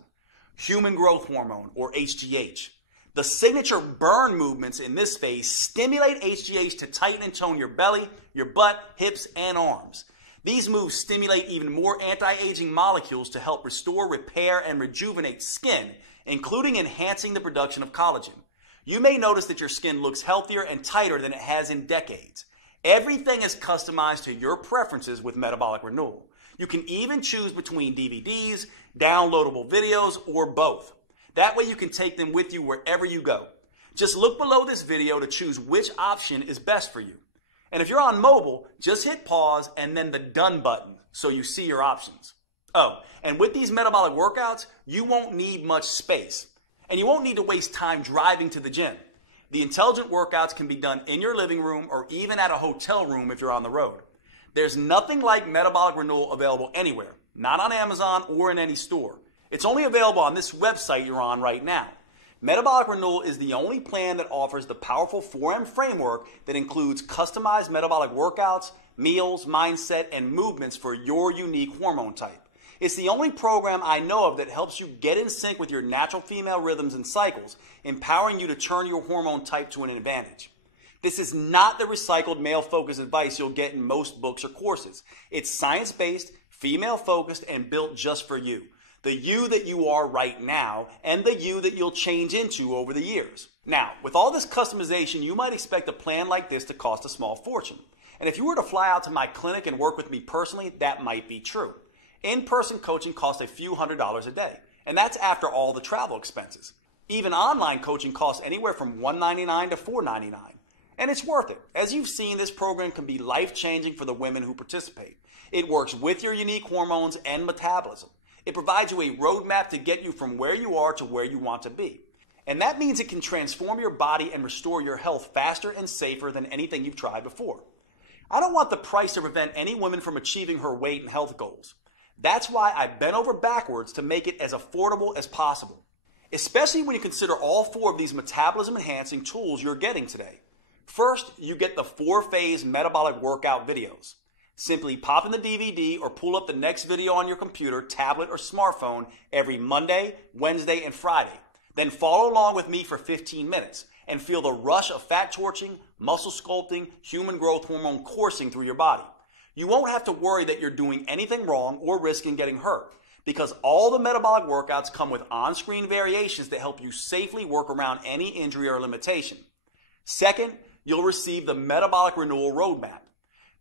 human growth hormone, or HGH. The signature burn movements in this phase stimulate HGH to tighten and tone your belly, your butt, hips, and arms. These moves stimulate even more anti-aging molecules to help restore, repair, and rejuvenate skin, including enhancing the production of collagen. You may notice that your skin looks healthier and tighter than it has in decades. Everything is customized to your preferences with Metabolic Renewal. You can even choose between DVDs, downloadable videos, or both. That way you can take them with you wherever you go. Just look below this video to choose which option is best for you. And if you're on mobile, just hit pause and then the done button so you see your options. Oh, and with these metabolic workouts, you won't need much space. And you won't need to waste time driving to the gym. The intelligent workouts can be done in your living room or even at a hotel room if you're on the road. There's nothing like Metabolic Renewal available anywhere, not on Amazon or in any store. It's only available on this website you're on right now. Metabolic Renewal is the only plan that offers the powerful 4M framework that includes customized metabolic workouts, meals, mindset, and movements for your unique hormone type. It's the only program I know of that helps you get in sync with your natural female rhythms and cycles, empowering you to turn your hormone type to an advantage. This is not the recycled male-focused advice you'll get in most books or courses. It's science-based, female-focused, and built just for you. The you that you are right now, and the you that you'll change into over the years. Now, with all this customization, you might expect a plan like this to cost a small fortune. And if you were to fly out to my clinic and work with me personally, that might be true. In-person coaching costs a few $100s a day, and that's after all the travel expenses. Even online coaching costs anywhere from $199 to $499, and it's worth it. As you've seen, this program can be life-changing for the women who participate. It works with your unique hormones and metabolism. It provides you a roadmap to get you from where you are to where you want to be. And that means it can transform your body and restore your health faster and safer than anything you've tried before. I don't want the price to prevent any woman from achieving her weight and health goals. That's why I bent over backwards to make it as affordable as possible, especially when you consider all 4 of these metabolism-enhancing tools you're getting today. First, you get the 4-phase metabolic workout videos. Simply pop in the DVD or pull up the next video on your computer, tablet, or smartphone every Monday, Wednesday, and Friday. Then follow along with me for 15 minutes and feel the rush of fat torching, muscle sculpting, human growth hormone coursing through your body. You won't have to worry that you're doing anything wrong or risking getting hurt, because all the metabolic workouts come with on-screen variations that help you safely work around any injury or limitation. Second, you'll receive the Metabolic Renewal Roadmap.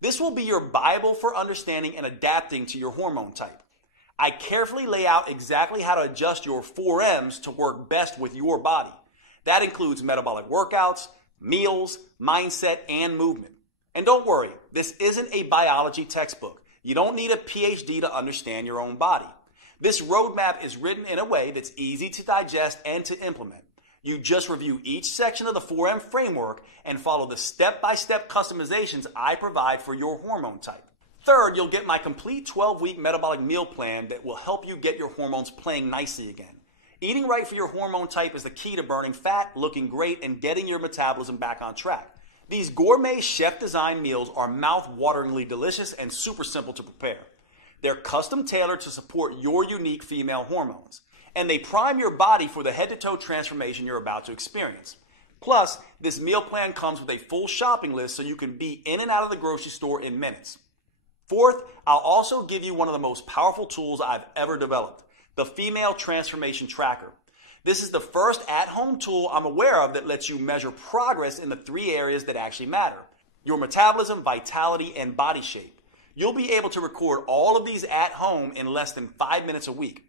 This will be your Bible for understanding and adapting to your hormone type. I carefully lay out exactly how to adjust your 4Ms to work best with your body. That includes metabolic workouts, meals, mindset, and movement. And don't worry, this isn't a biology textbook. You don't need a PhD to understand your own body. This roadmap is written in a way that's easy to digest and to implement. You just review each section of the 4M framework and follow the step-by-step customizations I provide for your hormone type. Third, you'll get my complete 12-week metabolic meal plan that will help you get your hormones playing nicely again. Eating right for your hormone type is the key to burning fat, looking great, and getting your metabolism back on track. These gourmet chef-designed meals are mouth-wateringly delicious and super simple to prepare. They're custom tailored to support your unique female hormones, and they prime your body for the head-to-toe transformation you're about to experience. Plus, this meal plan comes with a full shopping list so you can be in and out of the grocery store in minutes. Fourth, I'll also give you one of the most powerful tools I've ever developed, the Female Transformation Tracker. This is the first at-home tool I'm aware of that lets you measure progress in the 3 areas that actually matter: your metabolism, vitality, and body shape. You'll be able to record all of these at home in less than 5 minutes a week.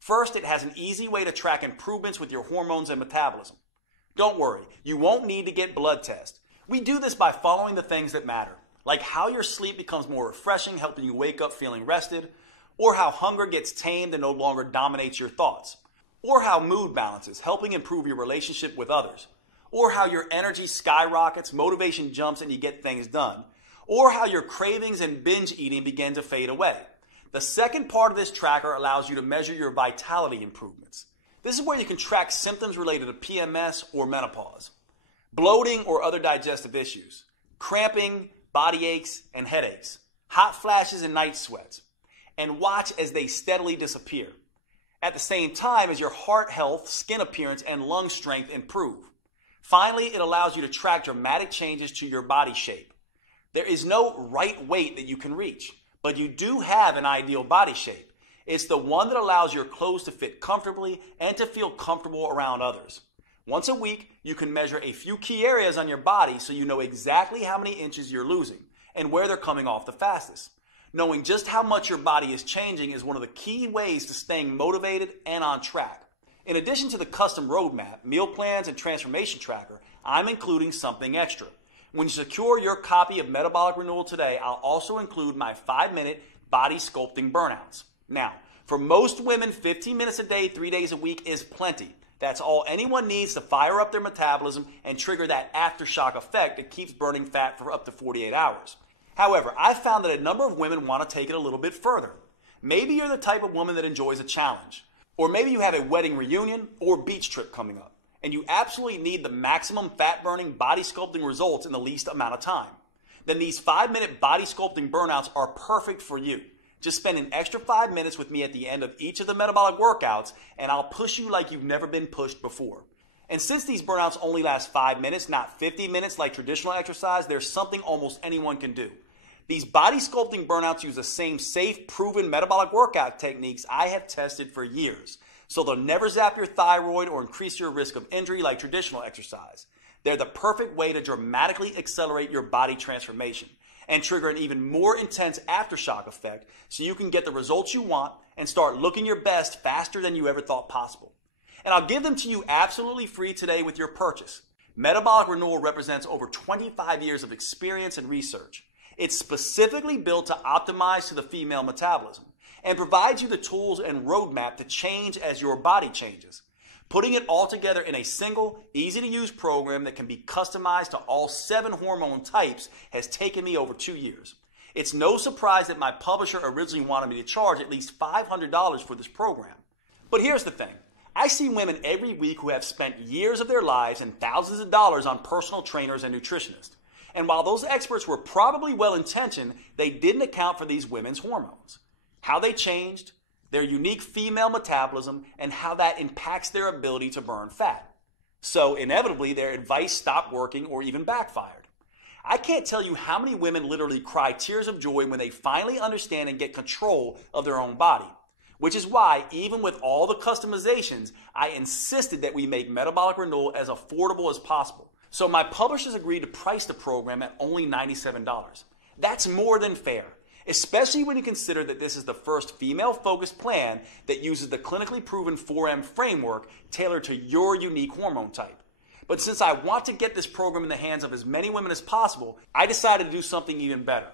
First, it has an easy way to track improvements with your hormones and metabolism. Don't worry, you won't need to get blood tests. We do this by following the things that matter, like how your sleep becomes more refreshing, helping you wake up feeling rested, or how hunger gets tamed and no longer dominates your thoughts, or how mood balances, helping improve your relationship with others, or how your energy skyrockets, motivation jumps, and you get things done, or how your cravings and binge eating begin to fade away. The second part of this tracker allows you to measure your vitality improvements. This is where you can track symptoms related to PMS or menopause, bloating or other digestive issues, cramping, body aches and headaches, hot flashes and night sweats, and watch as they steadily disappear. At the same time as your heart health, skin appearance, and lung strength improve. Finally, it allows you to track dramatic changes to your body shape. There is no right weight that you can reach, but you do have an ideal body shape. It's the one that allows your clothes to fit comfortably and to feel comfortable around others. Once a week, you can measure a few key areas on your body so you know exactly how many inches you're losing and where they're coming off the fastest. Knowing just how much your body is changing is one of the key ways to staying motivated and on track. In addition to the custom roadmap, meal plans, and transformation tracker, I'm including something extra. When you secure your copy of Metabolic Renewal today, I'll also include my 5-minute body sculpting burnouts. Now, for most women, 15 minutes a day, 3 days a week is plenty. That's all anyone needs to fire up their metabolism and trigger that aftershock effect that keeps burning fat for up to 48 hours. However, I've found that a number of women want to take it a little bit further. Maybe you're the type of woman that enjoys a challenge. Or maybe you have a wedding reunion or beach trip coming up, and you absolutely need the maximum fat-burning body sculpting results in the least amount of time. Then these 5-minute body sculpting burnouts are perfect for you. Just spend an extra 5 minutes with me at the end of each of the metabolic workouts, and I'll push you like you've never been pushed before. And since these burnouts only last 5 minutes, not 50 minutes like traditional exercise, there's something almost anyone can do. These body sculpting burnouts use the same safe, proven metabolic workout techniques I have tested for years. So they'll never zap your thyroid or increase your risk of injury like traditional exercise. They're the perfect way to dramatically accelerate your body transformation and trigger an even more intense aftershock effect so you can get the results you want and start looking your best faster than you ever thought possible. And I'll give them to you absolutely free today with your purchase. Metabolic Renewal represents over 25 years of experience and research. It's specifically built to optimize to the female metabolism and provides you the tools and roadmap to change as your body changes. Putting it all together in a single, easy-to-use program that can be customized to all 7 hormone types has taken me over 2 years. It's no surprise that my publisher originally wanted me to charge at least $500 for this program. But here's the thing. I see women every week who have spent years of their lives and thousands of dollars on personal trainers and nutritionists. And while those experts were probably well-intentioned, they didn't account for these women's hormones, how they changed, their unique female metabolism, and how that impacts their ability to burn fat. So inevitably, their advice stopped working or even backfired. I can't tell you how many women literally cry tears of joy when they finally understand and get control of their own body, which is why, even with all the customizations, I insisted that we make Metabolic Renewal as affordable as possible. So my publishers agreed to price the program at only $97. That's more than fair, especially when you consider that this is the first female-focused plan that uses the clinically proven 4M framework tailored to your unique hormone type. But since I want to get this program in the hands of as many women as possible, I decided to do something even better.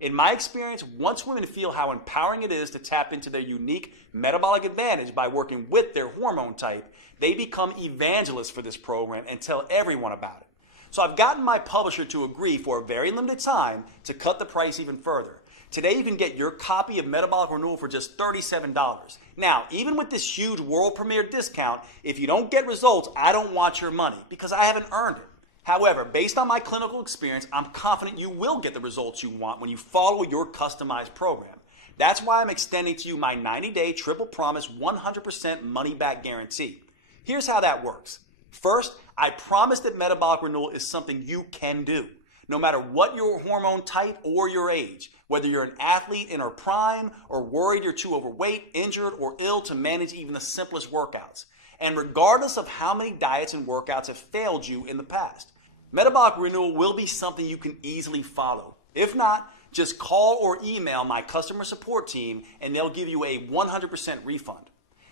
In my experience, once women feel how empowering it is to tap into their unique metabolic advantage by working with their hormone type, they become evangelists for this program and tell everyone about it. So I've gotten my publisher to agree for a very limited time to cut the price even further. Today you can get your copy of Metabolic Renewal for just $37. Now, even with this huge world premiere discount, if you don't get results, I don't want your money because I haven't earned it. However, based on my clinical experience, I'm confident you will get the results you want when you follow your customized program. That's why I'm extending to you my 90-day triple promise 100% money-back guarantee. Here's how that works. First, I promise that Metabolic Renewal is something you can do, no matter what your hormone type or your age, whether you're an athlete in her prime or worried you're too overweight, injured, or ill to manage even the simplest workouts, and regardless of how many diets and workouts have failed you in the past. Metabolic Renewal will be something you can easily follow. If not, just call or email my customer support team and they'll give you a 100% refund.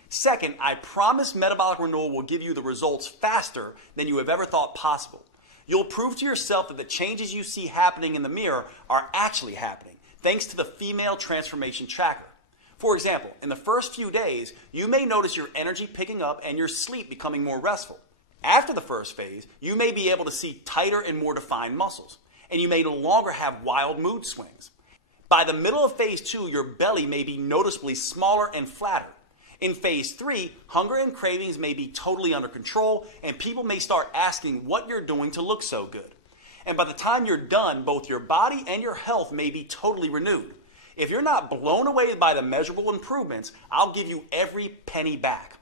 Second, I promise Metabolic Renewal will give you the results faster than you have ever thought possible. You'll prove to yourself that the changes you see happening in the mirror are actually happening, thanks to the Female Transformation Tracker. For example, in the first few days, you may notice your energy picking up and your sleep becoming more restful. After the first phase, you may be able to see tighter and more defined muscles, and you may no longer have wild mood swings. By the middle of phase 2, your belly may be noticeably smaller and flatter. In phase 3, hunger and cravings may be totally under control, and people may start asking what you're doing to look so good. And by the time you're done, both your body and your health may be totally renewed. If you're not blown away by the measurable improvements, I'll give you every penny back.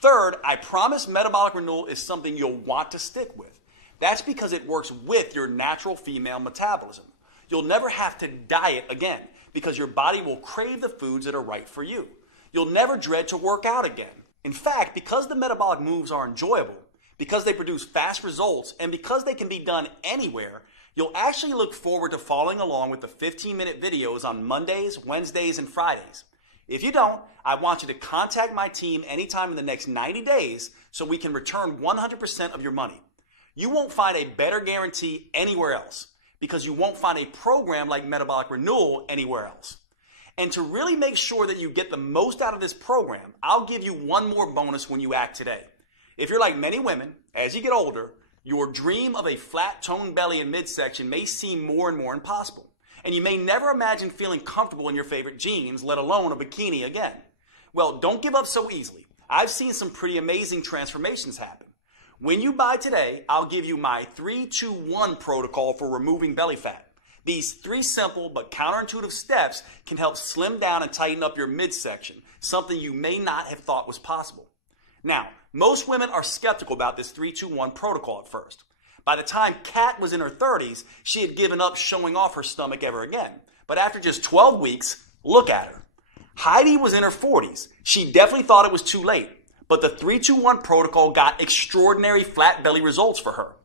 Third, I promise Metabolic Renewal is something you'll want to stick with. That's because it works with your natural female metabolism. You'll never have to diet again because your body will crave the foods that are right for you. You'll never dread to work out again. In fact, because the metabolic moves are enjoyable, because they produce fast results, and because they can be done anywhere, you'll actually look forward to following along with the 15-minute videos on Mondays, Wednesdays, and Fridays. If you don't, I want you to contact my team anytime in the next 90 days so we can return 100% of your money. You won't find a better guarantee anywhere else because you won't find a program like Metabolic Renewal anywhere else. And to really make sure that you get the most out of this program, I'll give you one more bonus when you act today. If you're like many women, as you get older, your dream of a flat toned belly and midsection may seem more and more impossible. And you may never imagine feeling comfortable in your favorite jeans, let alone a bikini again. Well, don't give up so easily. I've seen some pretty amazing transformations happen. When you buy today, I'll give you my 3-2-1 protocol for removing belly fat. These 3 simple but counterintuitive steps can help slim down and tighten up your midsection, something you may not have thought was possible. Now, most women are skeptical about this 3-2-1 protocol at first. By the time Kat was in her 30s, she had given up showing off her stomach ever again. But after just 12 weeks, look at her. Heidi was in her 40s. She definitely thought it was too late. But the 3-2-1 protocol got extraordinary flat belly results for her.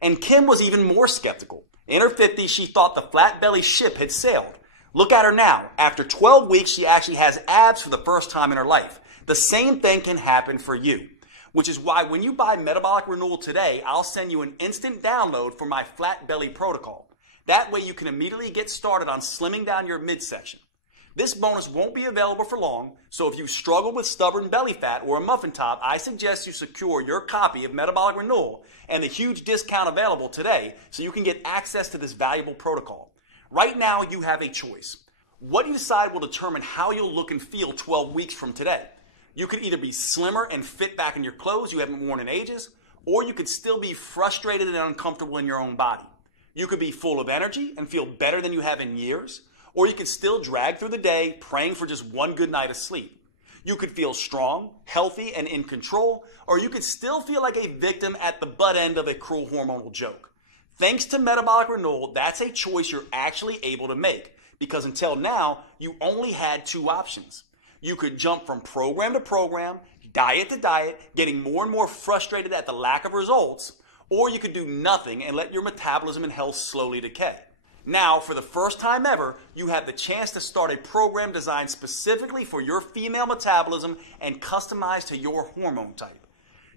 And Kim was even more skeptical. In her 50s, she thought the flat belly ship had sailed. Look at her now. After 12 weeks, she actually has abs for the first time in her life. The same thing can happen for you. Which is why when you buy Metabolic Renewal today, I'll send you an instant download for my flat belly protocol. That way you can immediately get started on slimming down your midsection. This bonus won't be available for long, so if you struggle with stubborn belly fat or a muffin top, I suggest you secure your copy of Metabolic Renewal and the huge discount available today so you can get access to this valuable protocol. Right now, you have a choice. What you decide will determine how you'll look and feel 12 weeks from today. You could either be slimmer and fit back in your clothes you haven't worn in ages, or you could still be frustrated and uncomfortable in your own body. You could be full of energy and feel better than you have in years, or you could still drag through the day praying for just one good night of sleep. You could feel strong, healthy, and in control, or you could still feel like a victim at the butt end of a cruel hormonal joke. Thanks to Metabolic Renewal, that's a choice you're actually able to make, because until now, you only had 2 options. You could jump from program to program, diet to diet, getting more and more frustrated at the lack of results, or you could do nothing and let your metabolism and health slowly decay. Now, for the first time ever, you have the chance to start a program designed specifically for your female metabolism and customized to your hormone type.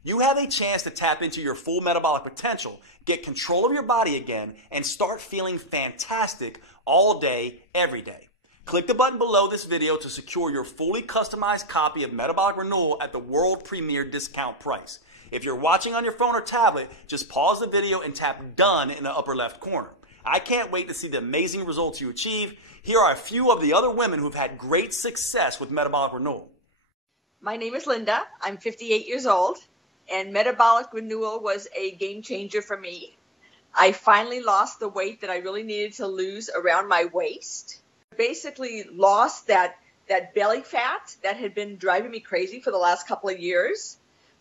You have a chance to tap into your full metabolic potential, get control of your body again, and start feeling fantastic all day, every day. Click the button below this video to secure your fully customized copy of Metabolic Renewal at the world premiere discount price. If you're watching on your phone or tablet, just pause the video and tap Done in the upper left corner. I can't wait to see the amazing results you achieve. Here are a few of the other women who've had great success with Metabolic Renewal. My name is Linda. I'm 58 years old, and Metabolic Renewal was a game changer for me. I finally lost the weight that I really needed to lose around my waist. Basically lost that belly fat that had been driving me crazy for the last couple of years.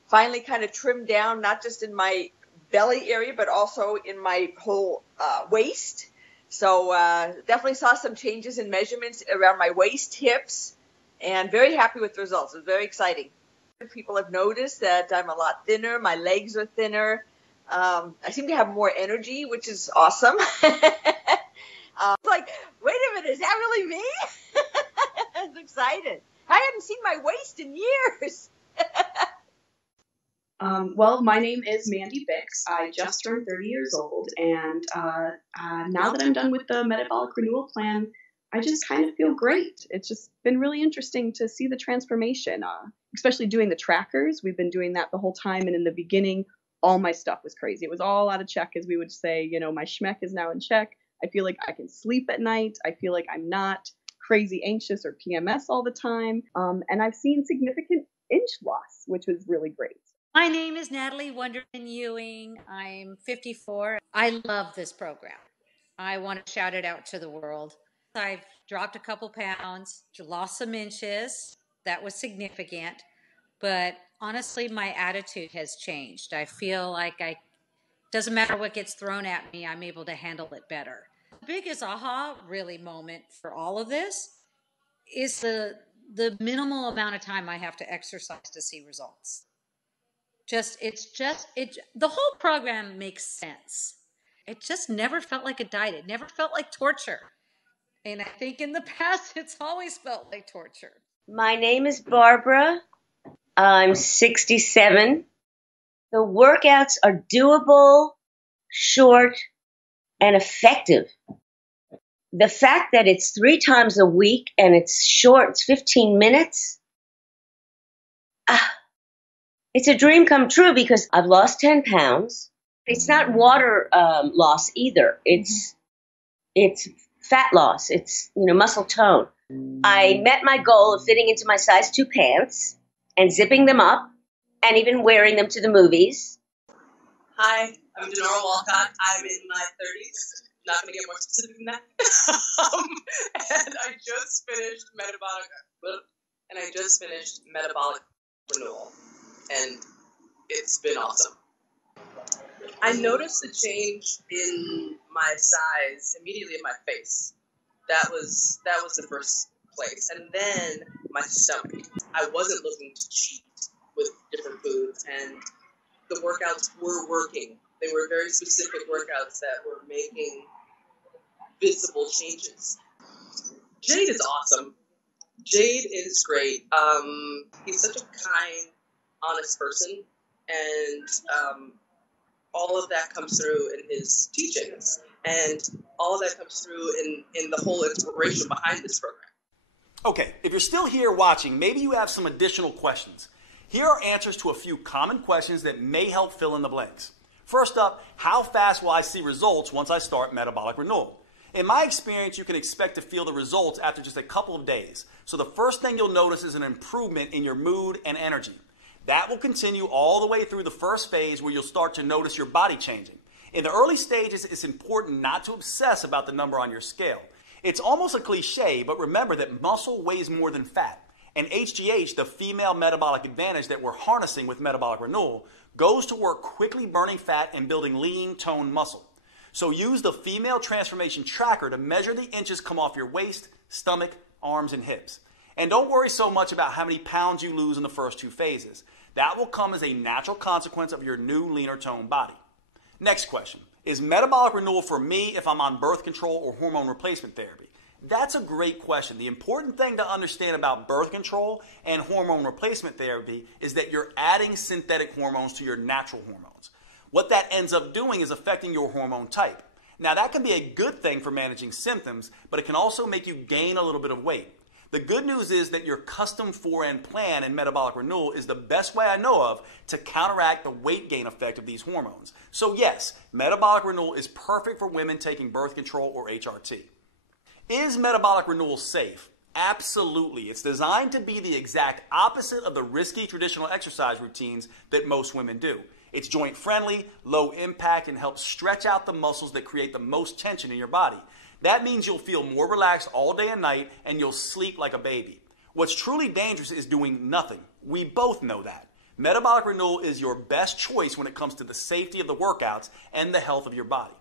Finally kind of trimmed down, not just in my belly area, but also in my whole waist. So definitely saw some changes in measurements around my waist, hips, and very happy with the results. It was very exciting. People have noticed that I'm a lot thinner. My legs are thinner. I seem to have more energy, which is awesome. Like, wait a minute, is that really me? I was excited. I hadn't seen my waist in years. Well, my name is Mandy Bix. I just turned 30 years old, and now that I'm done with the Metabolic Renewal plan, I just kind of feel great. It's just been really interesting to see the transformation, especially doing the trackers. We've been doing that the whole time, and in the beginning, all my stuff was crazy. It was all out of check, as we would say. You know, my schmeck is now in check. I feel like I can sleep at night. I feel like I'm not crazy anxious or PMS all the time, and I've seen significant inch loss, which was really great. My name is Natalie Wonderman Ewing. I'm 54. I love this program. I want to shout it out to the world. I've dropped a couple pounds, lost some inches. That was significant. But honestly, my attitude has changed. I feel like doesn't matter what gets thrown at me, I'm able to handle it better. The biggest aha really moment for all of this is the minimal amount of time I have to exercise to see results. The whole program makes sense. It just never felt like a diet. It never felt like torture. And I think in the past, it's always felt like torture. My name is Barbara. I'm 67. The workouts are doable, short, and effective. The fact that it's 3 times a week and it's short, it's 15 minutes, it's a dream come true because I've lost 10 pounds. It's not water loss either. It's fat loss. It's, muscle tone. I met my goal of fitting into my size 2 pants and zipping them up and even wearing them to the movies. Hi, I'm Denora Walcott. I'm in my 30s. Not going to get more specific than that. And I just finished Metabolic Renewal. And it's been awesome. I noticed a change in my size immediately in my face. That was the first place. And then my stomach. I wasn't looking to cheat with different foods, and the workouts were working. They were very specific workouts that were making visible changes. Jade is awesome. Jade is great. He's such a kind, honest person, and all of that comes through in his teachings, and all of that comes through in the whole inspiration behind this program. Okay, if you're still here watching, maybe you have some additional questions. Here are answers to a few common questions that may help fill in the blanks. First up, how fast will I see results once I start Metabolic Renewal? In my experience, you can expect to feel the results after just a couple of days. So the first thing you'll notice is an improvement in your mood and energy. That will continue all the way through the first phase where you'll start to notice your body changing. In the early stages, it's important not to obsess about the number on your scale. It's almost a cliche, but remember that muscle weighs more than fat. And HGH, the female metabolic advantage that we're harnessing with Metabolic Renewal, goes to work quickly burning fat and building lean, toned muscle. So use the female transformation tracker to measure the inches come off your waist, stomach, arms, and hips. And don't worry so much about how many pounds you lose in the first 2 phases. That will come as a natural consequence of your new leaner toned body. Next question. Is Metabolic Renewal for me if I'm on birth control or hormone replacement therapy? That's a great question. The important thing to understand about birth control and hormone replacement therapy is that you're adding synthetic hormones to your natural hormones. What that ends up doing is affecting your hormone type. Now, that can be a good thing for managing symptoms, but it can also make you gain a little bit of weight. The good news is that your custom 4N plan in Metabolic Renewal is the best way I know of to counteract the weight gain effect of these hormones. So yes, Metabolic Renewal is perfect for women taking birth control or HRT. Is Metabolic Renewal safe? Absolutely. It's designed to be the exact opposite of the risky traditional exercise routines that most women do. It's joint friendly, low impact, and helps stretch out the muscles that create the most tension in your body. That means you'll feel more relaxed all day and night, and you'll sleep like a baby. What's truly dangerous is doing nothing. We both know that. Metabolic Renewal is your best choice when it comes to the safety of the workouts and the health of your body.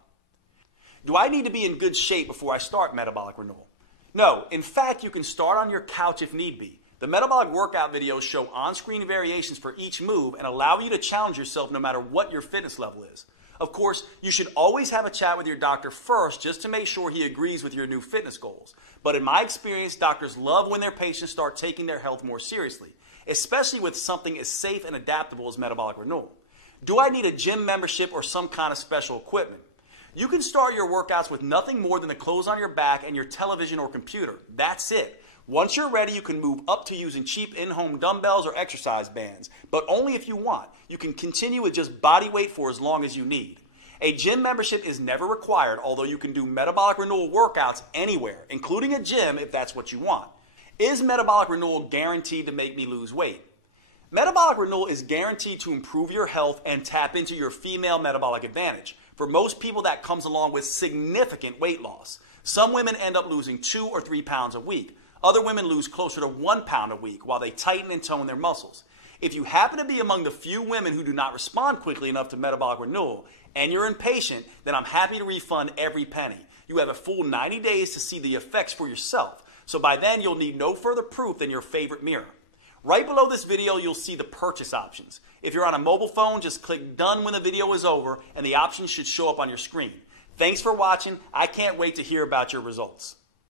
Do I need to be in good shape before I start Metabolic Renewal? No. In fact, you can start on your couch if need be. The metabolic workout videos show on-screen variations for each move and allow you to challenge yourself no matter what your fitness level is. Of course, you should always have a chat with your doctor first just to make sure he agrees with your new fitness goals. But in my experience, doctors love when their patients start taking their health more seriously, especially with something as safe and adaptable as Metabolic Renewal. Do I need a gym membership or some kind of special equipment? You can start your workouts with nothing more than the clothes on your back and your television or computer. That's it. Once you're ready, you can move up to using cheap in-home dumbbells or exercise bands, but only if you want. You can continue with just body weight for as long as you need. A gym membership is never required, although you can do Metabolic Renewal workouts anywhere, including a gym if that's what you want. Is Metabolic Renewal guaranteed to make me lose weight? Metabolic Renewal is guaranteed to improve your health and tap into your female metabolic advantage. For most people, that comes along with significant weight loss. Some women end up losing 2 or 3 pounds a week. Other women lose closer to 1 pound a week while they tighten and tone their muscles. If you happen to be among the few women who do not respond quickly enough to Metabolic Renewal and you're impatient, then I'm happy to refund every penny. You have a full 90 days to see the effects for yourself. So by then, you'll need no further proof than your favorite mirror. Right below this video, you'll see the purchase options. If you're on a mobile phone, just click done when the video is over and the options should show up on your screen. Thanks for watching. I can't wait to hear about your results.